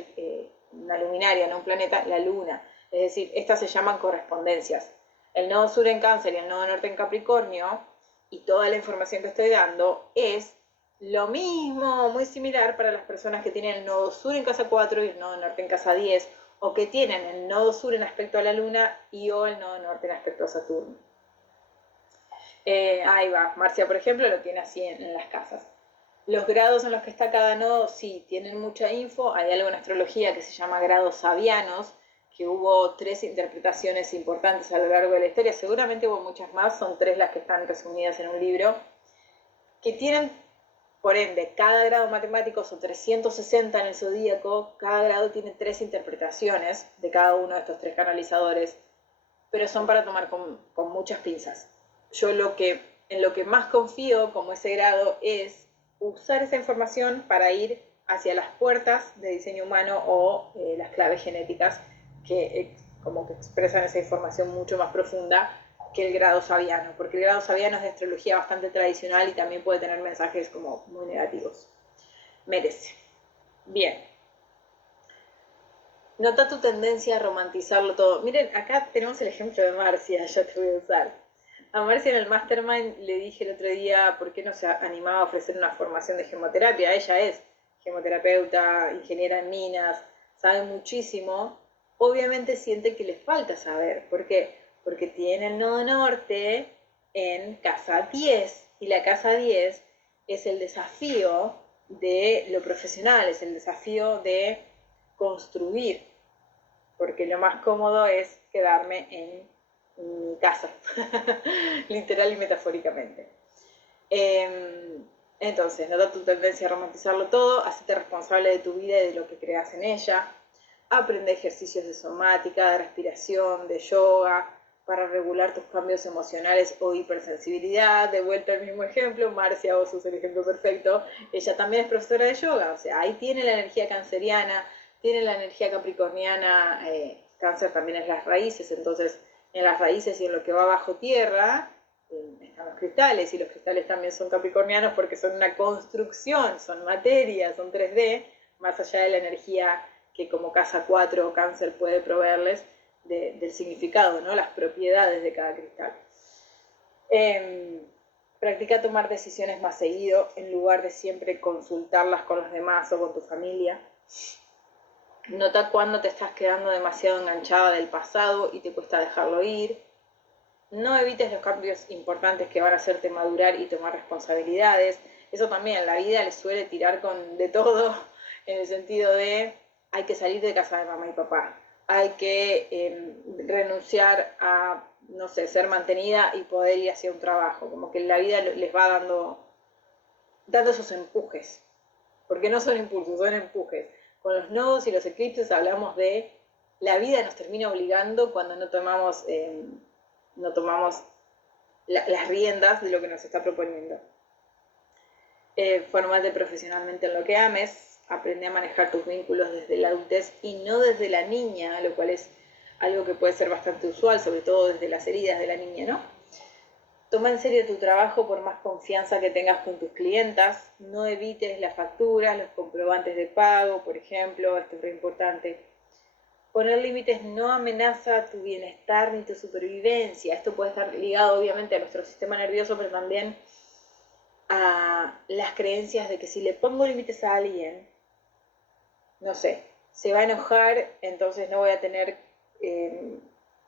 una luminaria, no un planeta, la luna. Es decir, estas se llaman correspondencias. El nodo sur en cáncer y el nodo norte en Capricornio, y toda la información que estoy dando es lo mismo, muy similar para las personas que tienen el nodo sur en casa 4 y el nodo norte en casa 10, o que tienen el nodo sur en aspecto a la luna y o el nodo norte en aspecto a Saturno. Ahí va, Marcia, por ejemplo, lo tiene así en las casas. Los grados en los que está cada nodo, sí, tienen mucha info. Hay algo en astrología que se llama grados sabianos, que hubo 3 interpretaciones importantes a lo largo de la historia. Seguramente hubo muchas más, son 3 las que están resumidas en un libro, que tienen, por ende, cada grado matemático son 360 en el zodíaco, cada grado tiene 3 interpretaciones de cada uno de estos 3 canalizadores, pero son para tomar con muchas pinzas. Yo en lo que más confío como ese grado es usar esa información para ir hacia las puertas de diseño humano o las claves genéticas que como que expresan esa información mucho más profunda que el grado sabiano, porque el grado sabiano es de astrología bastante tradicional y también puede tener mensajes como muy negativos. Merece. Bien. Nota tu tendencia a romantizarlo todo. Miren, acá tenemos el ejemplo de Marcia, ya te voy a usar. A Marcia en el Mastermind le dije el otro día por qué no se animaba a ofrecer una formación de gemoterapia. Ella es gemoterapeuta, ingeniera en minas, sabe muchísimo. Obviamente siente que le falta saber. ¿Por qué? Porque tiene el nodo norte en casa 10 y la casa 10 es el desafío de lo profesional, es el desafío de construir, porque lo más cómodo es quedarme en mi casa, literal y metafóricamente. Entonces, nota tu tendencia a romantizarlo todo, hacete responsable de tu vida y de lo que creas en ella, aprende ejercicios de somática, de respiración, de yoga, para regular tus cambios emocionales o hipersensibilidad. De vuelta al mismo ejemplo, Marcia, vos sos el ejemplo perfecto, ella también es profesora de yoga, o sea, ahí tiene la energía canceriana, tiene la energía capricorniana, cáncer también es las raíces, entonces en las raíces y en lo que va bajo tierra están los cristales, y los cristales también son capricornianos porque son una construcción, son materia, son 3D, más allá de la energía que como casa 4 o cáncer puede proveerles del significado, ¿no? Las propiedades de cada cristal. Practica tomar decisiones más seguido en lugar de siempre consultarlas con los demás o con tu familia. Nota cuando te estás quedando demasiado enganchada del pasado y te cuesta dejarlo ir. No evites los cambios importantes que van a hacerte madurar y tomar responsabilidades. Eso también, la vida les suele tirar con de todo, en el sentido de hay que salir de casa de mamá y papá, hay que renunciar a, no sé, ser mantenida y poder ir hacia un trabajo. Como que la vida les va dando esos empujes, porque no son impulsos, son empujes. Con los nodos y los eclipses hablamos de la vida nos termina obligando cuando no tomamos las riendas de lo que nos está proponiendo. Formate profesionalmente en lo que ames, aprende a manejar tus vínculos desde la adultez y no desde la niña, lo cual es algo que puede ser bastante usual, sobre todo desde las heridas de la niña, ¿no? Toma en serio tu trabajo por más confianza que tengas con tus clientas, no evites las facturas, los comprobantes de pago, por ejemplo, esto es muy importante. Poner límites no amenaza tu bienestar ni tu supervivencia. Esto puede estar ligado obviamente a nuestro sistema nervioso, pero también a las creencias de que si le pongo límites a alguien, no sé, se va a enojar, entonces no voy a tener,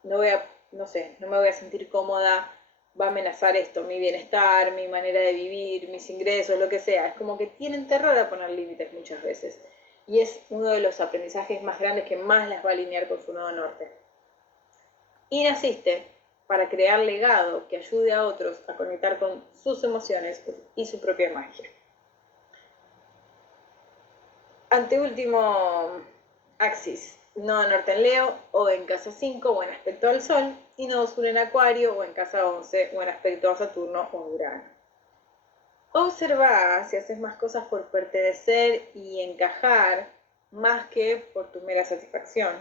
no voy a no sé, no me voy a sentir cómoda, va a amenazar esto, mi bienestar, mi manera de vivir, mis ingresos, lo que sea. Es como que tienen terror a poner límites muchas veces. Y es uno de los aprendizajes más grandes que más las va a alinear con su nodo norte. Y naciste para crear legado que ayude a otros a conectar con sus emociones y su propia magia. Anteúltimo axis, nodo norte en Leo o en casa 5 o en aspecto al Sol, y nodo sur en Acuario o en casa 11 o en aspecto a Saturno o Urano. Observa si haces más cosas por pertenecer y encajar más que por tu mera satisfacción.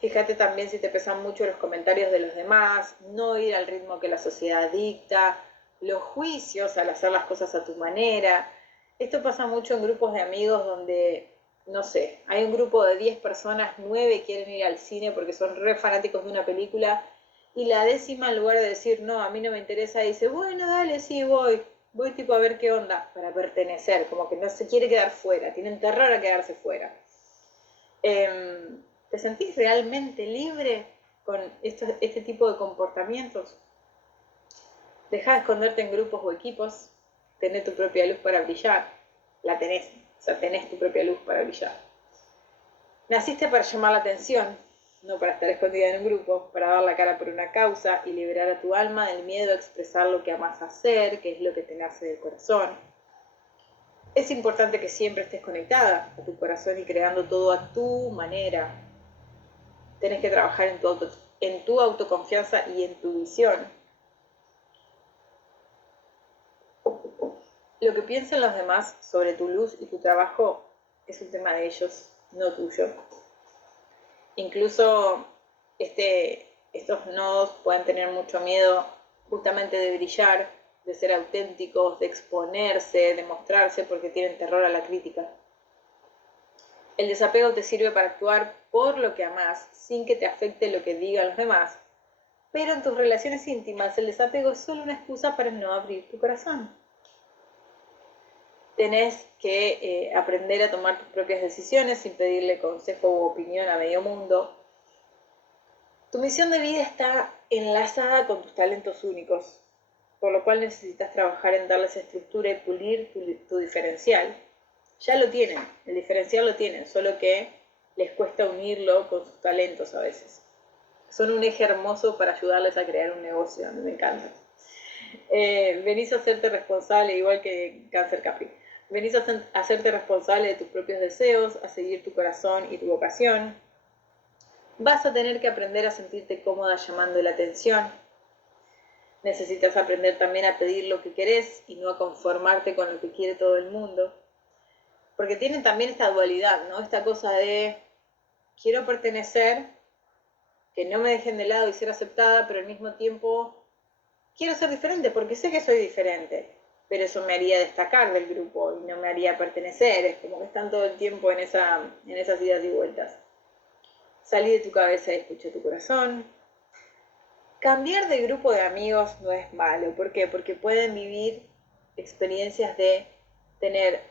Fíjate también si te pesan mucho los comentarios de los demás, no ir al ritmo que la sociedad dicta, los juicios al hacer las cosas a tu manera. Esto pasa mucho en grupos de amigos donde, no sé, hay un grupo de 10 personas, 9 quieren ir al cine porque son re fanáticos de una película, y la 10ª, en lugar de decir, no, a mí no me interesa, dice, bueno, dale, sí, voy tipo a ver qué onda, para pertenecer, como que no se quiere quedar fuera, tienen terror a quedarse fuera. ¿Te sentís realmente libre con este tipo de comportamientos? Deja de esconderte en grupos o equipos, tenés tu propia luz para brillar, la tenés, o sea, tenés tu propia luz para brillar. Naciste para llamar la atención, no para estar escondida en un grupo, para dar la cara por una causa y liberar a tu alma del miedo a expresar lo que amas hacer, que es lo que te nace del corazón. Es importante que siempre estés conectada a tu corazón y creando todo a tu manera. Tenés que trabajar en tu autoconfianza y en tu visión. Lo que piensen los demás sobre tu luz y tu trabajo es un tema de ellos, no tuyo. Incluso estos nodos pueden tener mucho miedo justamente de brillar, de ser auténticos, de exponerse, de mostrarse porque tienen terror a la crítica. El desapego te sirve para actuar por lo que amás, sin que te afecte lo que digan los demás. Pero en tus relaciones íntimas el desapego es solo una excusa para no abrir tu corazón. Tenés que aprender a tomar tus propias decisiones sin pedirle consejo u opinión a medio mundo. Tu misión de vida está enlazada con tus talentos únicos, por lo cual necesitas trabajar en darles estructura y pulir tu diferencial. Ya lo tienen, el diferencial lo tienen, solo que les cuesta unirlo con sus talentos a veces. Son un eje hermoso para ayudarles a crear un negocio, a mí me encanta. Venís a hacerte responsable, igual que Cáncer Capri. Venís a hacerte responsable de tus propios deseos, a seguir tu corazón y tu vocación. Vas a tener que aprender a sentirte cómoda llamando la atención. Necesitas aprender también a pedir lo que querés y no a conformarte con lo que quiere todo el mundo. Porque tienen también esta dualidad, ¿no? Esta cosa de quiero pertenecer, que no me dejen de lado y ser aceptada, pero al mismo tiempo quiero ser diferente porque sé que soy diferente, pero eso me haría destacar del grupo y no me haría pertenecer. Es como que están todo el tiempo en esas idas y vueltas. Salí de tu cabeza y escucha tu corazón. Cambiar de grupo de amigos no es malo. ¿Por qué? Porque pueden vivir experiencias de tener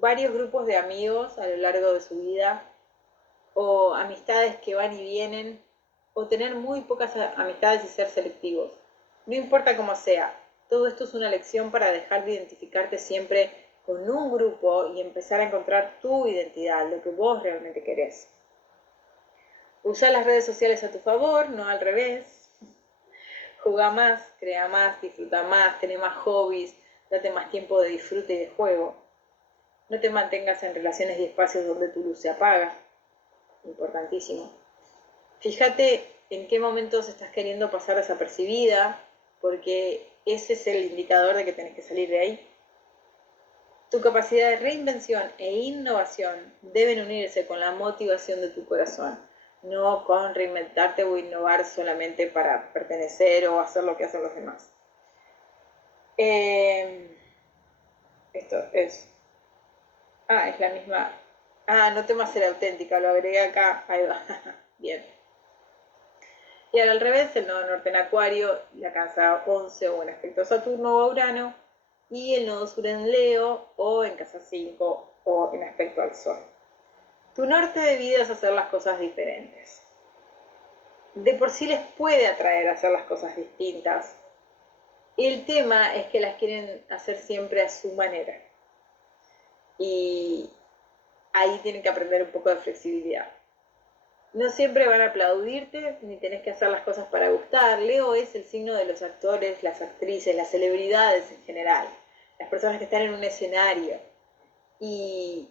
varios grupos de amigos a lo largo de su vida, o amistades que van y vienen, o tener muy pocas amistades y ser selectivos. No importa cómo sea, todo esto es una lección para dejar de identificarte siempre con un grupo y empezar a encontrar tu identidad, lo que vos realmente querés. Usa las redes sociales a tu favor, no al revés. Jugá más, crea más, disfruta más, tené más hobbies, date más tiempo de disfrute y de juego. No te mantengas en relaciones y espacios donde tu luz se apaga. Importantísimo. Fíjate en qué momentos estás queriendo pasar desapercibida, porque ese es el indicador de que tenés que salir de ahí. Tu capacidad de reinvención e innovación deben unirse con la motivación de tu corazón, no con reinventarte o innovar solamente para pertenecer o hacer lo que hacen los demás. Esto es... es la misma... no temas ser auténtica, lo agregué acá. Ahí va. Bien. Y al revés, el nodo norte en Acuario, la casa 11 o en aspecto a Saturno o a Urano, y el nodo sur en Leo o en casa 5 o en aspecto al Sol. Tu norte de vida es hacer las cosas diferentes. de por sí les puede atraer a hacer las cosas distintas. El tema es que las quieren hacer siempre a su manera. Y ahí tienen que aprender un poco de flexibilidad. No siempre van a aplaudirte, ni tenés que hacer las cosas para gustar. Leo es el signo de los actores, las actrices, las celebridades en general, las personas que están en un escenario. Y,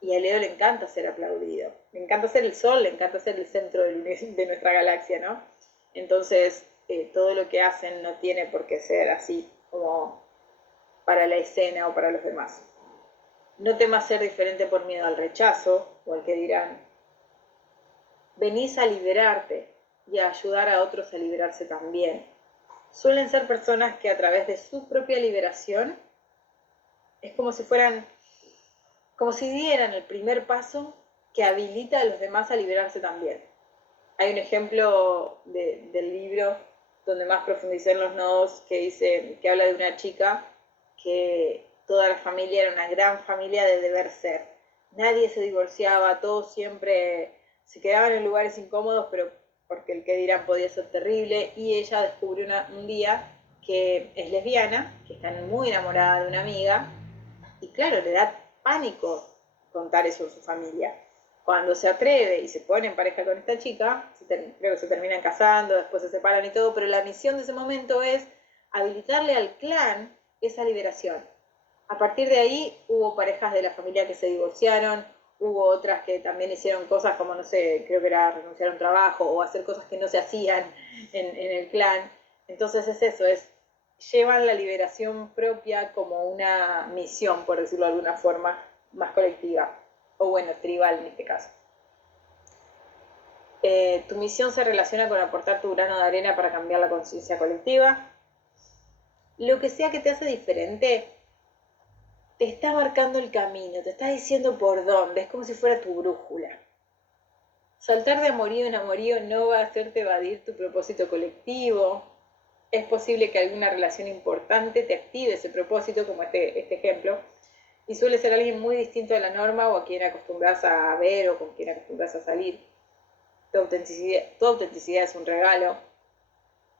y a Leo le encanta ser aplaudido. Le encanta ser el sol, le encanta ser el centro de nuestra galaxia, ¿no? Entonces, todo lo que hacen no tiene por qué ser así como para la escena o para los demás. No temas ser diferente por miedo al rechazo o al que dirán. Venís a liberarte y a ayudar a otros a liberarse también. Suelen ser personas que a través de su propia liberación es como si dieran el primer paso que habilita a los demás a liberarse también. Hay un ejemplo del libro donde más profundicé en los nodos que habla de una chica que toda la familia era una gran familia de deber ser. Nadie se divorciaba, todos siempre se quedaban en lugares incómodos, pero porque el que dirán podía ser terrible, y ella descubrió un día que es lesbiana, que está muy enamorada de una amiga, y claro, le da pánico contar eso a su familia. Cuando se atreve y se pone en pareja con esta chica, creo que se terminan casando, después se separan y todo, pero la misión de ese momento es habilitarle al clan esa liberación. A partir de ahí hubo parejas de la familia que se divorciaron, hubo otras que también hicieron cosas como, no sé, creo que era renunciar a un trabajo o hacer cosas que no se hacían en el clan. Entonces es eso, llevan la liberación propia como una misión, por decirlo de alguna forma, más colectiva, o bueno, tribal en este caso. Tu misión se relaciona con aportar tu grano de arena para cambiar la conciencia colectiva. Lo que sea que te hace diferente, te está marcando el camino, te está diciendo por dónde, es como si fuera tu brújula. Saltar de amorío en amorío no va a hacerte evadir tu propósito colectivo. Es posible que alguna relación importante te active ese propósito, como este ejemplo, y suele ser alguien muy distinto a la norma o a quien acostumbras a ver o con quien acostumbras a salir. Tu autenticidad es un regalo.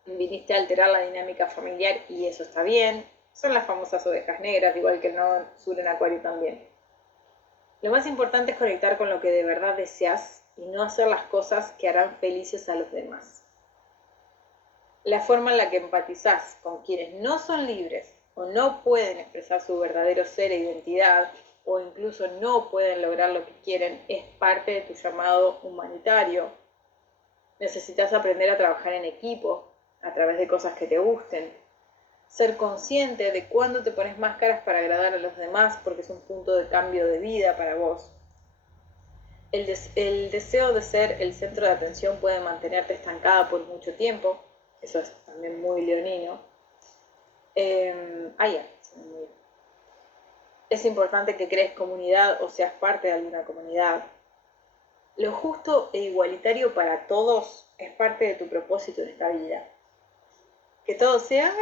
Viniste a alterar la dinámica familiar y eso está bien. Son las famosas ovejas negras, igual que el nodo sur en Acuario también. Lo más importante es conectar con lo que de verdad deseas y no hacer las cosas que harán felices a los demás. La forma en la que empatizás con quienes no son libres o no pueden expresar su verdadero ser e identidad o incluso no pueden lograr lo que quieren es parte de tu llamado humanitario. Necesitas aprender a trabajar en equipo a través de cosas que te gusten. Ser consciente de cuándo te pones máscaras para agradar a los demás porque es un punto de cambio de vida para vos. El deseo de ser el centro de atención puede mantenerte estancada por mucho tiempo. Eso es también muy leonino. Es importante que crees comunidad o seas parte de alguna comunidad. Lo justo e igualitario para todos es parte de tu propósito en esta vida. Que todo sea,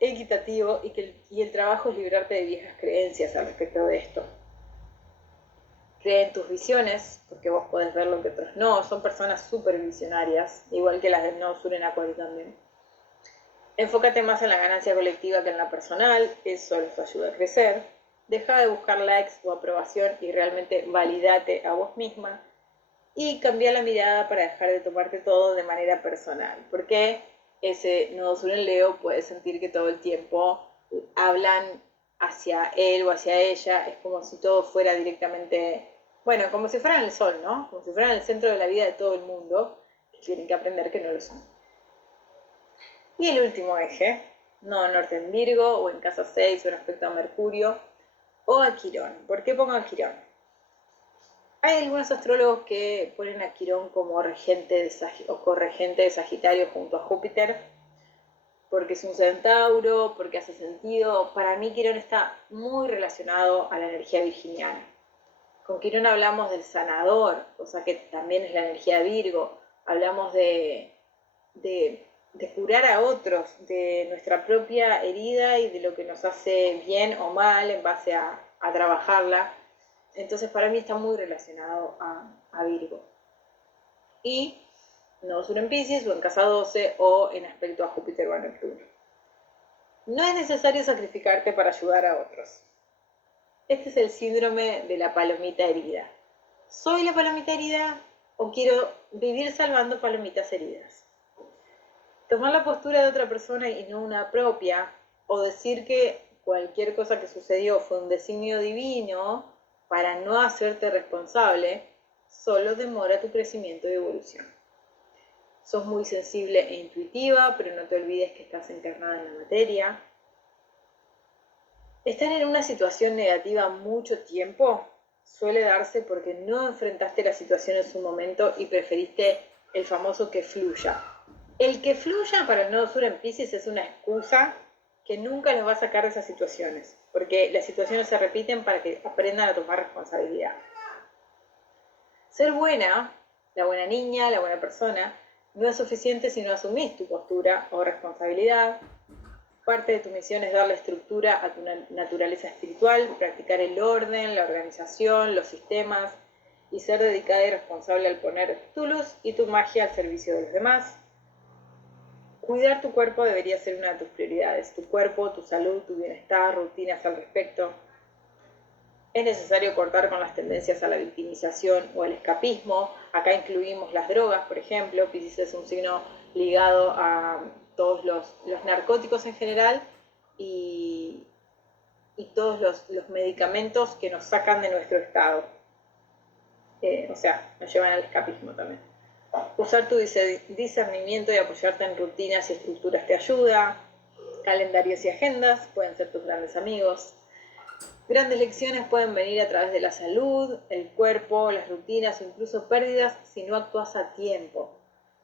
equitativo y el trabajo es librarte de viejas creencias al respecto de esto. Cree en tus visiones, porque vos podés ver lo que otros no. Son personas súper visionarias, igual que las del Nodo Sur en Acuario también. Enfócate más en la ganancia colectiva que en la personal, eso les ayuda a crecer. Deja de buscar likes o aprobación y realmente validate a vos misma. Y cambia la mirada para dejar de tomarte todo de manera personal, porque ese Nodo Sur en Leo puede sentir que todo el tiempo hablan hacia él o hacia ella, es como si todo fuera directamente, bueno, como si fueran el sol, ¿no? Como si fueran el centro de la vida de todo el mundo, que tienen que aprender que no lo son. Y el último eje, nodo norte en Virgo, o en casa 6, o respecto a Mercurio, o a Quirón. ¿Por qué pongo a Quirón? Hay algunos astrólogos que ponen a Quirón como regente o corregente de Sagitario junto a Júpiter, porque es un centauro, porque hace sentido. Para mí Quirón está muy relacionado a la energía virginiana. Con Quirón hablamos del sanador, o sea que también es la energía de Virgo. Hablamos de curar a otros, de nuestra propia herida y de lo que nos hace bien o mal en base a trabajarla. Entonces para mí está muy relacionado a Virgo. Y Nodo Sur en Piscis o en casa 12 o en aspecto a Júpiter o a Neptuno. No es necesario sacrificarte para ayudar a otros. Este es el síndrome de la palomita herida. ¿Soy la palomita herida o quiero vivir salvando palomitas heridas? Tomar la postura de otra persona y no una propia, o decir que cualquier cosa que sucedió fue un designio divino para no hacerte responsable, solo demora tu crecimiento y evolución. Sos muy sensible e intuitiva, pero no te olvides que estás encarnada en la materia. Estar en una situación negativa mucho tiempo suele darse porque no enfrentaste la situación en su momento y preferiste el famoso que fluya. El que fluya para el nodo sur en Piscis es una excusa que nunca los va a sacar de esas situaciones, porque las situaciones se repiten para que aprendan a tomar responsabilidad. Ser buena, la buena niña, la buena persona, no es suficiente si no asumís tu postura o responsabilidad. Parte de tu misión es darle estructura a tu naturaleza espiritual, practicar el orden, la organización, los sistemas y ser dedicada y responsable al poner tu luz y tu magia al servicio de los demás. Cuidar tu cuerpo debería ser una de tus prioridades. Tu cuerpo, tu salud, tu bienestar, rutinas al respecto. Es necesario cortar con las tendencias a la victimización o al escapismo. Acá incluimos las drogas, por ejemplo. Piscis es un signo ligado a todos los narcóticos en general y todos los medicamentos que nos sacan de nuestro estado. O sea, nos llevan al escapismo también. Usar tu discernimiento y apoyarte en rutinas y estructuras te ayuda. Calendarios y agendas pueden ser tus grandes amigos. Grandes lecciones pueden venir a través de la salud, el cuerpo, las rutinas o incluso pérdidas si no actúas a tiempo.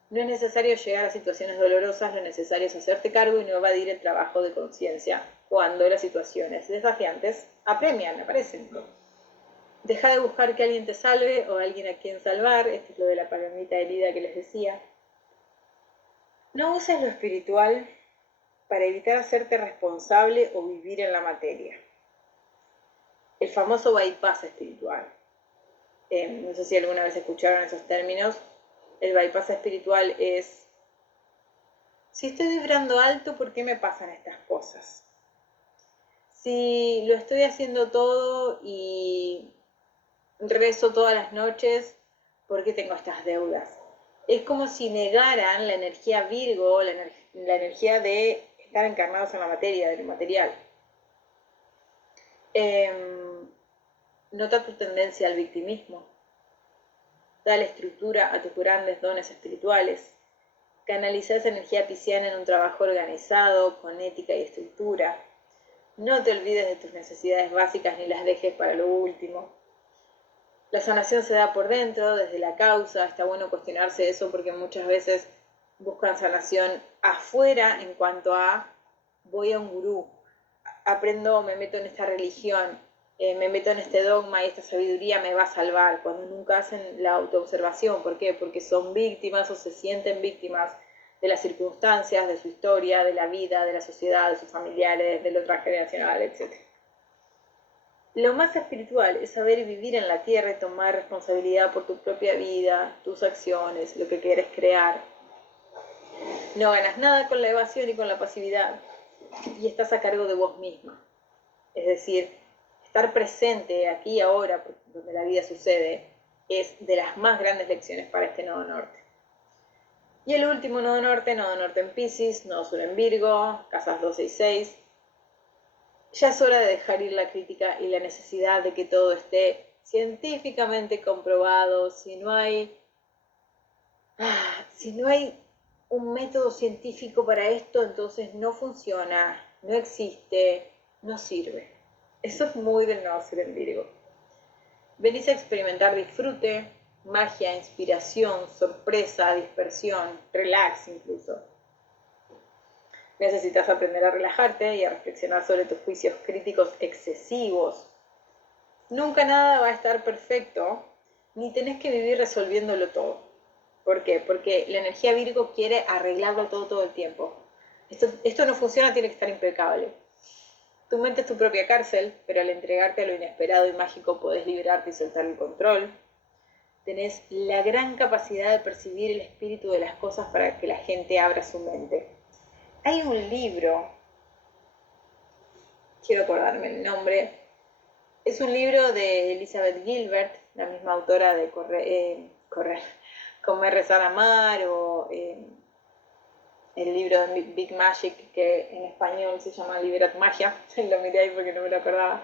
No es necesario llegar a situaciones dolorosas, lo necesario es hacerte cargo y no evadir el trabajo de conciencia cuando las situaciones desafiantes aparecen. Deja de buscar que alguien te salve o alguien a quien salvar, esto es lo de la palomita herida que les decía. No uses lo espiritual para evitar hacerte responsable o vivir en la materia. El famoso bypass espiritual. No sé si alguna vez escucharon esos términos. El bypass espiritual es: si estoy vibrando alto, ¿por qué me pasan estas cosas? Si lo estoy haciendo todo y rezo todas las noches, ¿por qué tengo estas deudas? Es como si negaran la energía Virgo, la energía de estar encarnados en la materia, del material. Nota tu tendencia al victimismo. Dale estructura a tus grandes dones espirituales. Canaliza esa energía pisciana en un trabajo organizado, con ética y estructura. No te olvides de tus necesidades básicas ni las dejes para lo último. La sanación se da por dentro, desde la causa. Está bueno cuestionarse eso porque muchas veces buscan sanación afuera en cuanto a voy a un gurú, aprendo, me meto en esta religión, me meto en este dogma y esta sabiduría me va a salvar, cuando nunca hacen la autoobservación. ¿Por qué? Porque son víctimas o se sienten víctimas de las circunstancias, de su historia, de la vida, de la sociedad, de sus familiares, de lo transgeneracional, etc. Lo más espiritual es saber vivir en la tierra y tomar responsabilidad por tu propia vida, tus acciones, lo que quieres crear. No ganas nada con la evasión y con la pasividad y estás a cargo de vos misma. Es decir, estar presente aquí y ahora, donde la vida sucede, es de las más grandes lecciones para este nodo norte. Y el último nodo norte en Piscis, nodo sur en Virgo, casas 12 y 6. Ya es hora de dejar ir la crítica y la necesidad de que todo esté científicamente comprobado. Si no hay un método científico para esto, entonces no funciona, no existe, no sirve. Eso es muy del nodo sur en Virgo. Venís a experimentar disfrute, magia, inspiración, sorpresa, dispersión, relax incluso. Necesitas aprender a relajarte y a reflexionar sobre tus juicios críticos excesivos. Nunca nada va a estar perfecto, ni tenés que vivir resolviéndolo todo. ¿Por qué? Porque la energía Virgo quiere arreglarlo todo el tiempo. Esto no funciona, tiene que estar impecable. Tu mente es tu propia cárcel, pero al entregarte a lo inesperado y mágico podés liberarte y soltar el control. tenés la gran capacidad de percibir el espíritu de las cosas para que la gente abra su mente. Hay un libro, quiero acordarme el nombre, es un libro de Elizabeth Gilbert, la misma autora de Comer, Rezar, Amar, o el libro de Big Magic, que en español se llama Liberat Magia, lo miré ahí porque no me lo acordaba,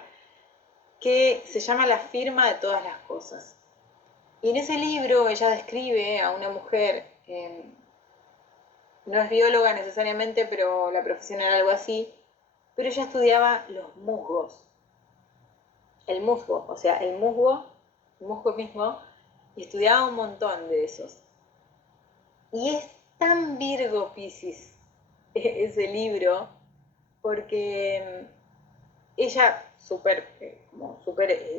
que se llama La firma de todas las cosas. Y en ese libro ella describe a una mujer, no es bióloga necesariamente, pero la profesión era algo así, pero ella estudiaba los musgos. El musgo, o sea, el musgo mismo, y estudiaba un montón de esos. Y es tan Virgo Piscis ese libro, porque ella súper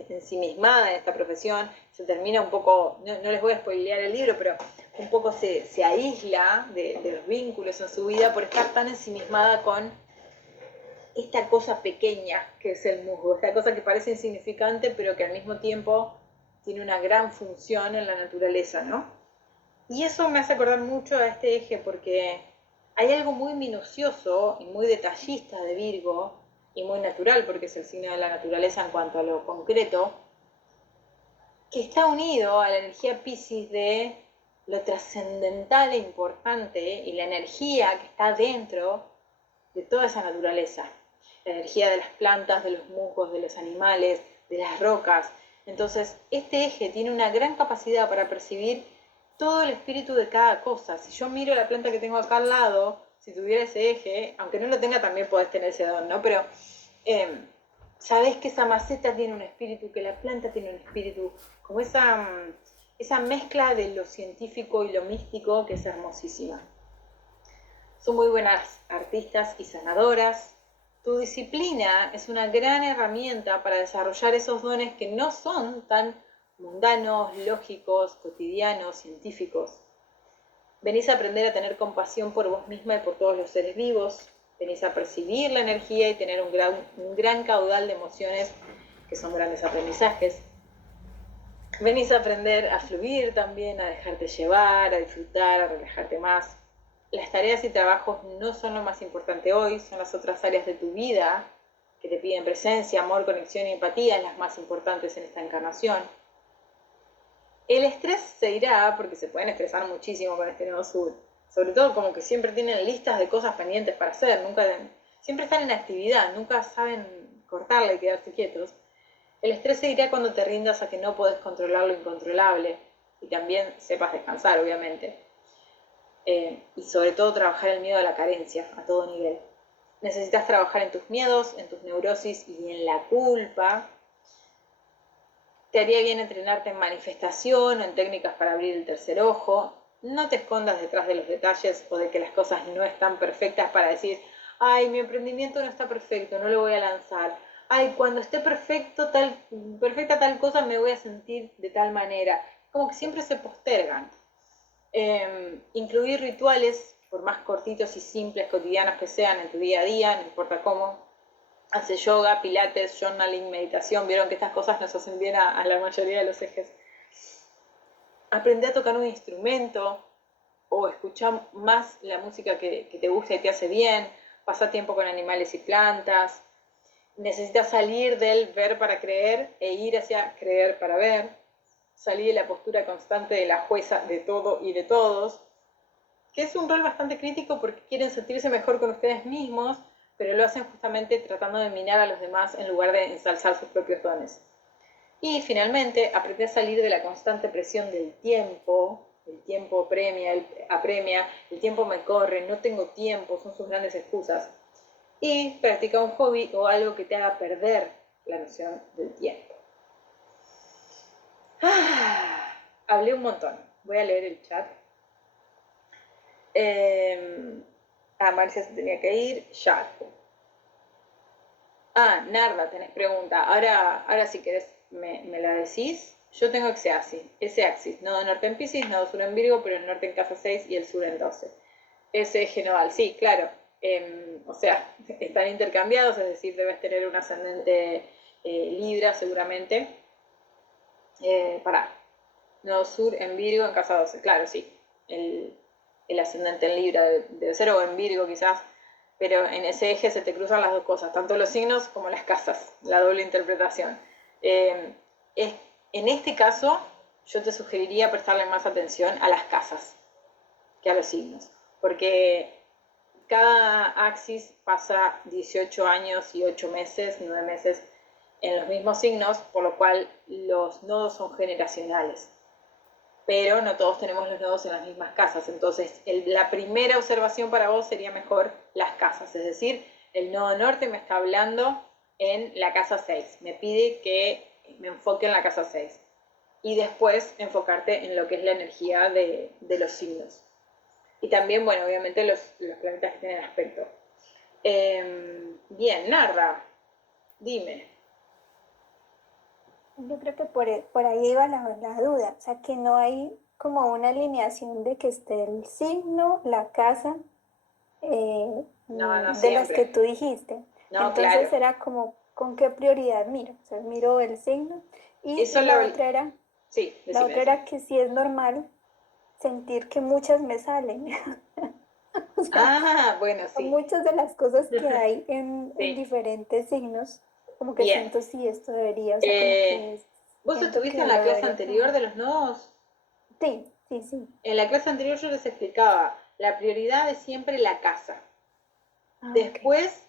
ensimismada en esta profesión, se termina un poco, no les voy a spoilear el libro, pero un poco se aísla de los vínculos en su vida por estar tan ensimismada con esta cosa pequeña que es el musgo, esta cosa que parece insignificante pero que al mismo tiempo tiene una gran función en la naturaleza, ¿no? Y eso me hace acordar mucho a este eje porque hay algo muy minucioso y muy detallista de Virgo, y muy natural porque es el signo de la naturaleza en cuanto a lo concreto, que está unido a la energía Piscis de lo trascendental e importante y la energía que está dentro de toda esa naturaleza. La energía de las plantas, de los musgos, de los animales, de las rocas. Entonces, este eje tiene una gran capacidad para percibir todo el espíritu de cada cosa. Si yo miro la planta que tengo acá al lado, si tuviera ese eje, aunque no lo tenga también podés tener ese don, ¿no? Pero sabés que esa maceta tiene un espíritu, que la planta tiene un espíritu, como esa mezcla de lo científico y lo místico que es hermosísima. Son muy buenas artistas y sanadoras. Tu disciplina es una gran herramienta para desarrollar esos dones que no son tan mundanos, lógicos, cotidianos, científicos. Venís a aprender a tener compasión por vos misma y por todos los seres vivos. Venís a percibir la energía y tener un gran caudal de emociones que son grandes aprendizajes. Venís a aprender a fluir también, a dejarte llevar, a disfrutar, a relajarte más. Las tareas y trabajos no son lo más importante hoy, son las otras áreas de tu vida que te piden presencia, amor, conexión y empatía, las más importantes en esta encarnación. El estrés se irá porque se pueden estresar muchísimo con este nodo sur. Sobre todo como que siempre tienen listas de cosas pendientes para hacer, siempre están en actividad, nunca saben cortarla y quedarse quietos. El estrés se irá cuando te rindas a que no podés controlar lo incontrolable y también sepas descansar, obviamente. Y sobre todo trabajar el miedo a la carencia a todo nivel. Necesitas trabajar en tus miedos, en tus neurosis y en la culpa. Te haría bien entrenarte en manifestación o en técnicas para abrir el tercer ojo. No te escondas detrás de los detalles o de que las cosas no están perfectas para decir, ay, mi emprendimiento no está perfecto, no lo voy a lanzar. Ay, cuando esté perfecta tal cosa me voy a sentir de tal manera. Como que siempre se postergan. Incluir rituales, por más cortitos y simples, cotidianos que sean en tu día a día, no importa cómo. Hace yoga, pilates, journaling, meditación. Vieron que estas cosas nos hacen bien a la mayoría de los ejes. Aprende a tocar un instrumento o escucha más la música que te gusta y te hace bien. Pasa tiempo con animales y plantas. Necesitas salir del ver para creer e ir hacia creer para ver. Salir de la postura constante de la jueza de todo y de todos, que es un rol bastante crítico porque quieren sentirse mejor con ustedes mismos, pero lo hacen justamente tratando de minar a los demás en lugar de ensalzar sus propios dones. Y finalmente, aprender a salir de la constante presión del tiempo. El tiempo apremia, el tiempo me corre, no tengo tiempo, son sus grandes excusas. Y practica un hobby o algo que te haga perder la noción del tiempo. Hablé un montón. Voy a leer el chat. Marcia se tenía que ir. Ya. Narda, tenés pregunta. Ahora si querés me la decís. Yo tengo ese axis. Nodo norte en Piscis, nodo sur en Virgo, pero el norte en casa 6 y el sur en 12. Ese eje nodal, sí, claro. O sea, están intercambiados, es decir, debes tener un ascendente Libra seguramente. Pará. Nodo sur en Virgo en casa 12. Claro, sí. El ascendente en Libra debe ser, o en Virgo quizás, pero en ese eje se te cruzan las dos cosas, tanto los signos como las casas, la doble interpretación. Eh, es, en este caso, yo te sugeriría prestarle más atención a las casas que a los signos, porque cada axis pasa 18 años y 8 meses, 9 meses en los mismos signos, por lo cual los nodos son generacionales. Pero no todos tenemos los nodos en las mismas casas. Entonces, la primera observación para vos sería mejor las casas. Es decir, el nodo norte me está hablando en la casa 6. Me pide que me enfoque en la casa 6. Y después enfocarte en lo que es la energía de los signos. Y también, bueno, obviamente los planetas que tienen aspecto. Bien, Narda, dime. Yo creo que por ahí iba la duda, o sea, que no hay como una alineación de que esté el signo, la casa, No, no de las que siempre. tú dijiste. No, claro. Entonces era como, ¿con qué prioridad miro? O sea, miro el signo y Eso lo... Sí, la decime, otra decime. era que sí es normal sentir que muchas me salen. O sea, Ah, bueno, sí. muchas de las cosas que hay en Sí, diferentes signos, como que bien. siento sí, esto debería, o sea, como que ¿Vos siento estuviste que en la lo clase debería anterior trabajar. de los nodos? Sí, sí, sí. En la clase anterior yo les explicaba, la prioridad es siempre la casa. Ah, ok. Después,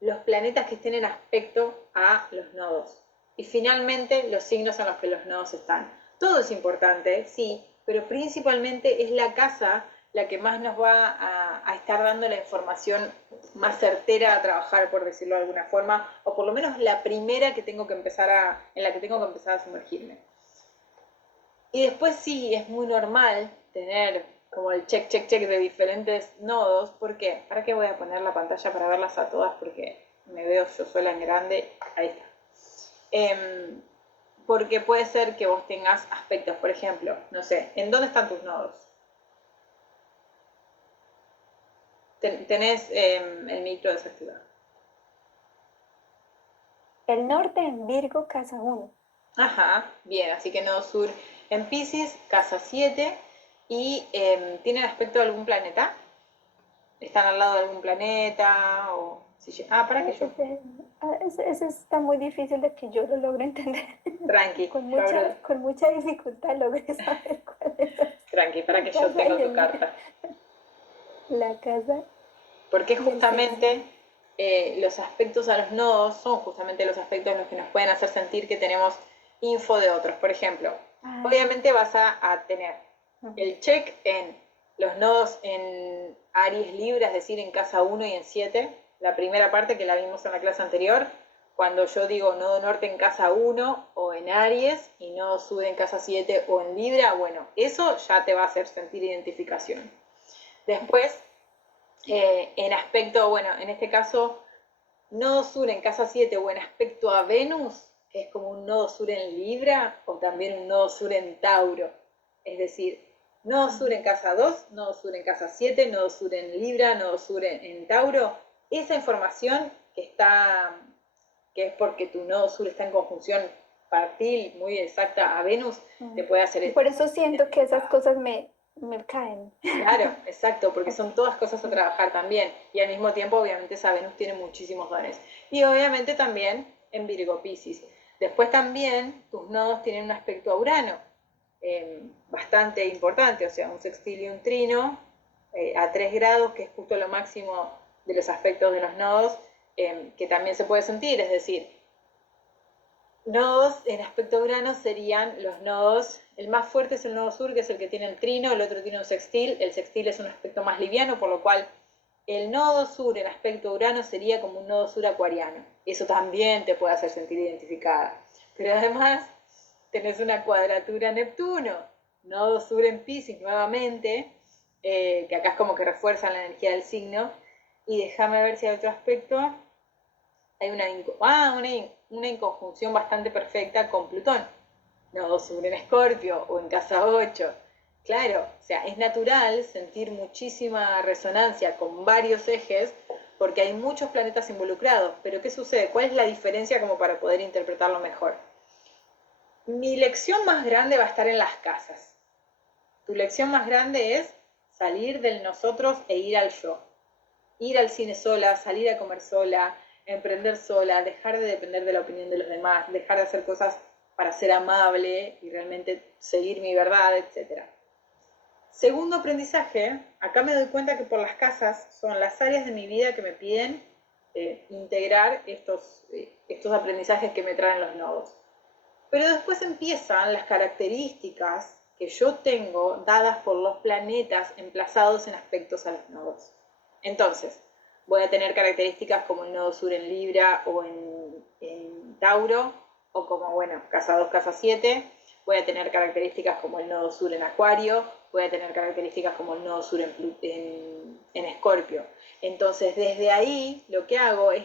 los planetas que estén en aspecto a los nodos. Y finalmente, los signos en los que los nodos están. Todo es importante, sí, pero principalmente es la casa la que más nos va a estar dando la información más certera a trabajar, por decirlo de alguna forma, o por lo menos la primera que tengo que empezar en la que tengo que empezar a sumergirme. Y después sí, es muy normal tener como el check, check, check de diferentes nodos. ¿Por qué? ¿Para qué voy a poner la pantalla para verlas a todas? Porque me veo yo sola en grande. Ahí está. Porque puede ser que vos tengas aspectos, por ejemplo, no sé, ¿en dónde están tus nodos? Tenés el micro desactivado. El norte en Virgo, casa uno. Ajá, bien, así que nodo sur en Pisces, casa 7. ¿Y tienen aspecto de algún planeta? ¿Están al lado de algún planeta? O si para que yo. Ese está muy difícil de que yo lo logre entender. Tranqui, yo abro. Con mucha dificultad logré saber cuál es Tranqui, para la que yo casa tengo tu carta. la casa Porque y el sexto. justamente los aspectos a los nodos son justamente los aspectos los que nos pueden hacer sentir que tenemos info de otros. Por ejemplo, Ah, ya. obviamente vas a tener Ujú. el check en los nodos en Aries Libra, es decir, en casa 1 y en 7. La primera parte que la vimos en la clase anterior, cuando yo digo nodo norte en casa 1 o en Aries y nodo sur en casa 7 o en Libra, bueno, eso ya te va a hacer sentir identificación. Después, en aspecto, bueno, en este caso, nodo sur en casa 7 o en aspecto a Venus, que es como un nodo sur en Libra o también un nodo sur en Tauro. Es decir, nodo sur en casa 2, nodo sur en casa 7, nodo sur en Libra, nodo sur en Tauro. Esa información que es porque tu nodo sur está en conjunción partil muy exacta a Venus, te Ujú. puede Y hacer por eso siento que esas identificada. cosas me caen. Claro, exacto, porque Ok. son todas cosas a trabajar también. Y al mismo tiempo, obviamente, esa Venus tiene muchísimos dones. Y obviamente también en Virgo Piscis. Después también tus nodos tienen un aspecto a Urano bastante importante, o sea, un sextil y un trino a 3 grados, que es justo lo máximo de los aspectos de los nodos, que también se puede sentir, es decir, nodos en aspecto Urano serían los nodos, el más fuerte es el nodo sur, que es el que tiene el trino, el otro tiene un sextil, el sextil es un aspecto más liviano, por lo cual el nodo sur en aspecto Urano sería como un nodo sur acuariano. Eso también te puede hacer sentir identificada. Pero además tenés una cuadratura Neptuno, nodo sur en Pisces nuevamente, que acá es como que refuerza la energía del signo. Y déjame ver si hay otro aspecto, hay una inconjunción bastante perfecta con Plutón. Nodo sur en Escorpio o en casa 8. Claro, o sea, es natural sentir muchísima resonancia con varios ejes porque hay muchos planetas involucrados. Pero ¿qué sucede? ¿Cuál es la diferencia como para poder interpretarlo mejor? Mi lección más grande va a estar en las casas. Tu lección más grande es salir del nosotros e ir al yo. Ir al cine sola, salir a comer sola, emprender sola, dejar de depender de la opinión de los demás, dejar de hacer cosas para ser amable y realmente seguir mi verdad, etc. Segundo aprendizaje, acá me doy cuenta que por las casas son las áreas de mi vida que me piden integrar estos aprendizajes que me traen los nodos. Pero después empiezan las características que yo tengo dadas por los planetas emplazados en aspectos a los nodos. Entonces, voy a tener características como el nodo sur en Libra o en Tauro, o como, bueno, casa 2, casa 7. Voy a tener características como el nodo sur en Acuario, voy a tener características como el nodo sur en Escorpio. Entonces, desde ahí, lo que hago es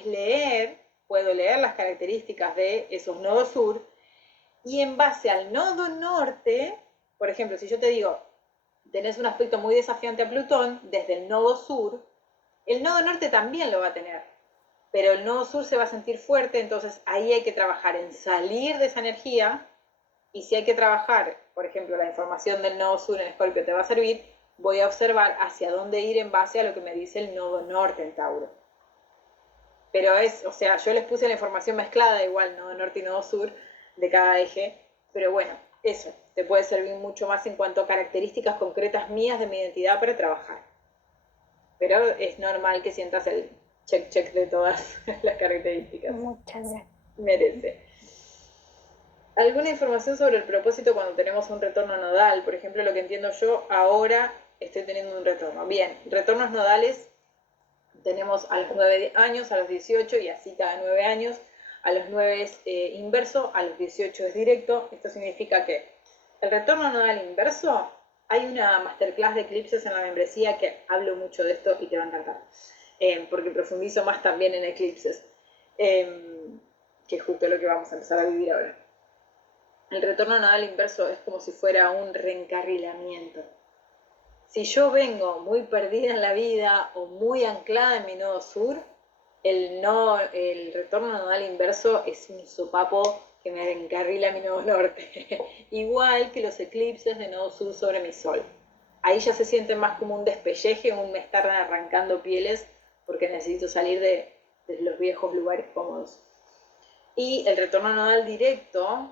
puedo leer las características de esos nodos sur, y en base al nodo norte, por ejemplo, si yo te digo, tenés un aspecto muy desafiante a Plutón, desde el nodo sur, el nodo norte también lo va a tener, pero el nodo sur se va a sentir fuerte, entonces ahí hay que trabajar en salir de esa energía, y si hay que trabajar, por ejemplo, la información del nodo sur en Escorpio te va a servir, voy a observar hacia dónde ir en base a lo que me dice el nodo norte en Tauro. Pero yo les puse la información mezclada igual, nodo norte y nodo sur, de cada eje, pero bueno, eso te puede servir mucho más en cuanto a características concretas mías de mi identidad para trabajar. Pero es normal que sientas el check de todas las características. Muchas gracias. Merece. ¿Alguna información sobre el propósito cuando tenemos un retorno nodal? Por ejemplo, lo que entiendo yo, ahora estoy teniendo un retorno. Bien, retornos nodales tenemos a los 9 años, a los 18 y así cada 9 años. A los 9 es inverso, a los 18 es directo. Esto significa que el retorno nodal inverso, hay una masterclass de eclipses en la membresía que hablo mucho de esto y te va a encantar, porque profundizo más también en eclipses, que es justo lo que vamos a empezar a vivir ahora. El retorno nodal inverso es como si fuera un reencarrilamiento. Si yo vengo muy perdida en la vida o muy anclada en mi nodo sur, el retorno nodal inverso es un sopapo que me encarrila mi nodo norte. Igual que los eclipses de nodo sur sobre mi sol. Ahí ya se siente más como un despelleje, me están arrancando pieles porque necesito salir de los viejos lugares cómodos. Y el retorno nodal directo,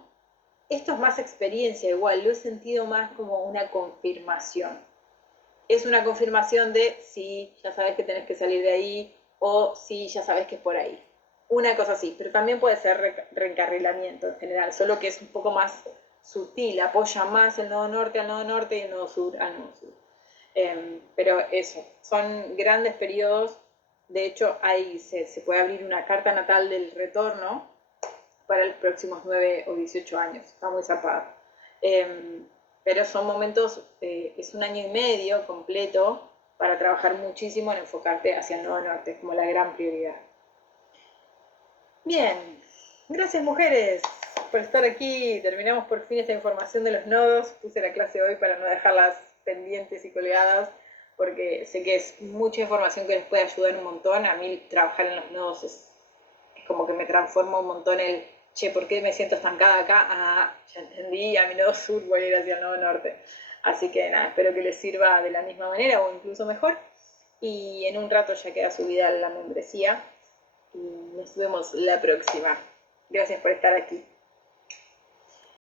esto es más experiencia igual, lo he sentido más como una confirmación. Es una confirmación de sí, ya sabes que tenés que salir de ahí, o sí, ya sabes que es por ahí. Una cosa así, pero también puede ser reencarrilamiento en general, solo que es un poco más sutil, apoya más el nodo norte al nodo norte y el nodo sur al nodo sur. Pero eso, son grandes periodos. De hecho, se puede abrir una carta natal del retorno para los próximos 9 o 18 años. Está muy zapado. Pero son momentos, es un año y medio completo para trabajar muchísimo en enfocarte hacia el nodo norte, como la gran prioridad. Bien, gracias mujeres por estar aquí. Terminamos por fin esta información de los nodos. Puse la clase hoy para no dejarlas pendientes y colgadas, porque sé que es mucha información que les puede ayudar un montón. A mí trabajar en los nodos es como que me transforma un montón ¿por qué me siento estancada acá? Ah, ya entendí, a mi nodo sur voy a ir hacia el nodo norte. Así que nada, espero que les sirva de la misma manera o incluso mejor. Y en un rato ya queda subida la membresía. Y nos vemos la próxima. Gracias por estar aquí.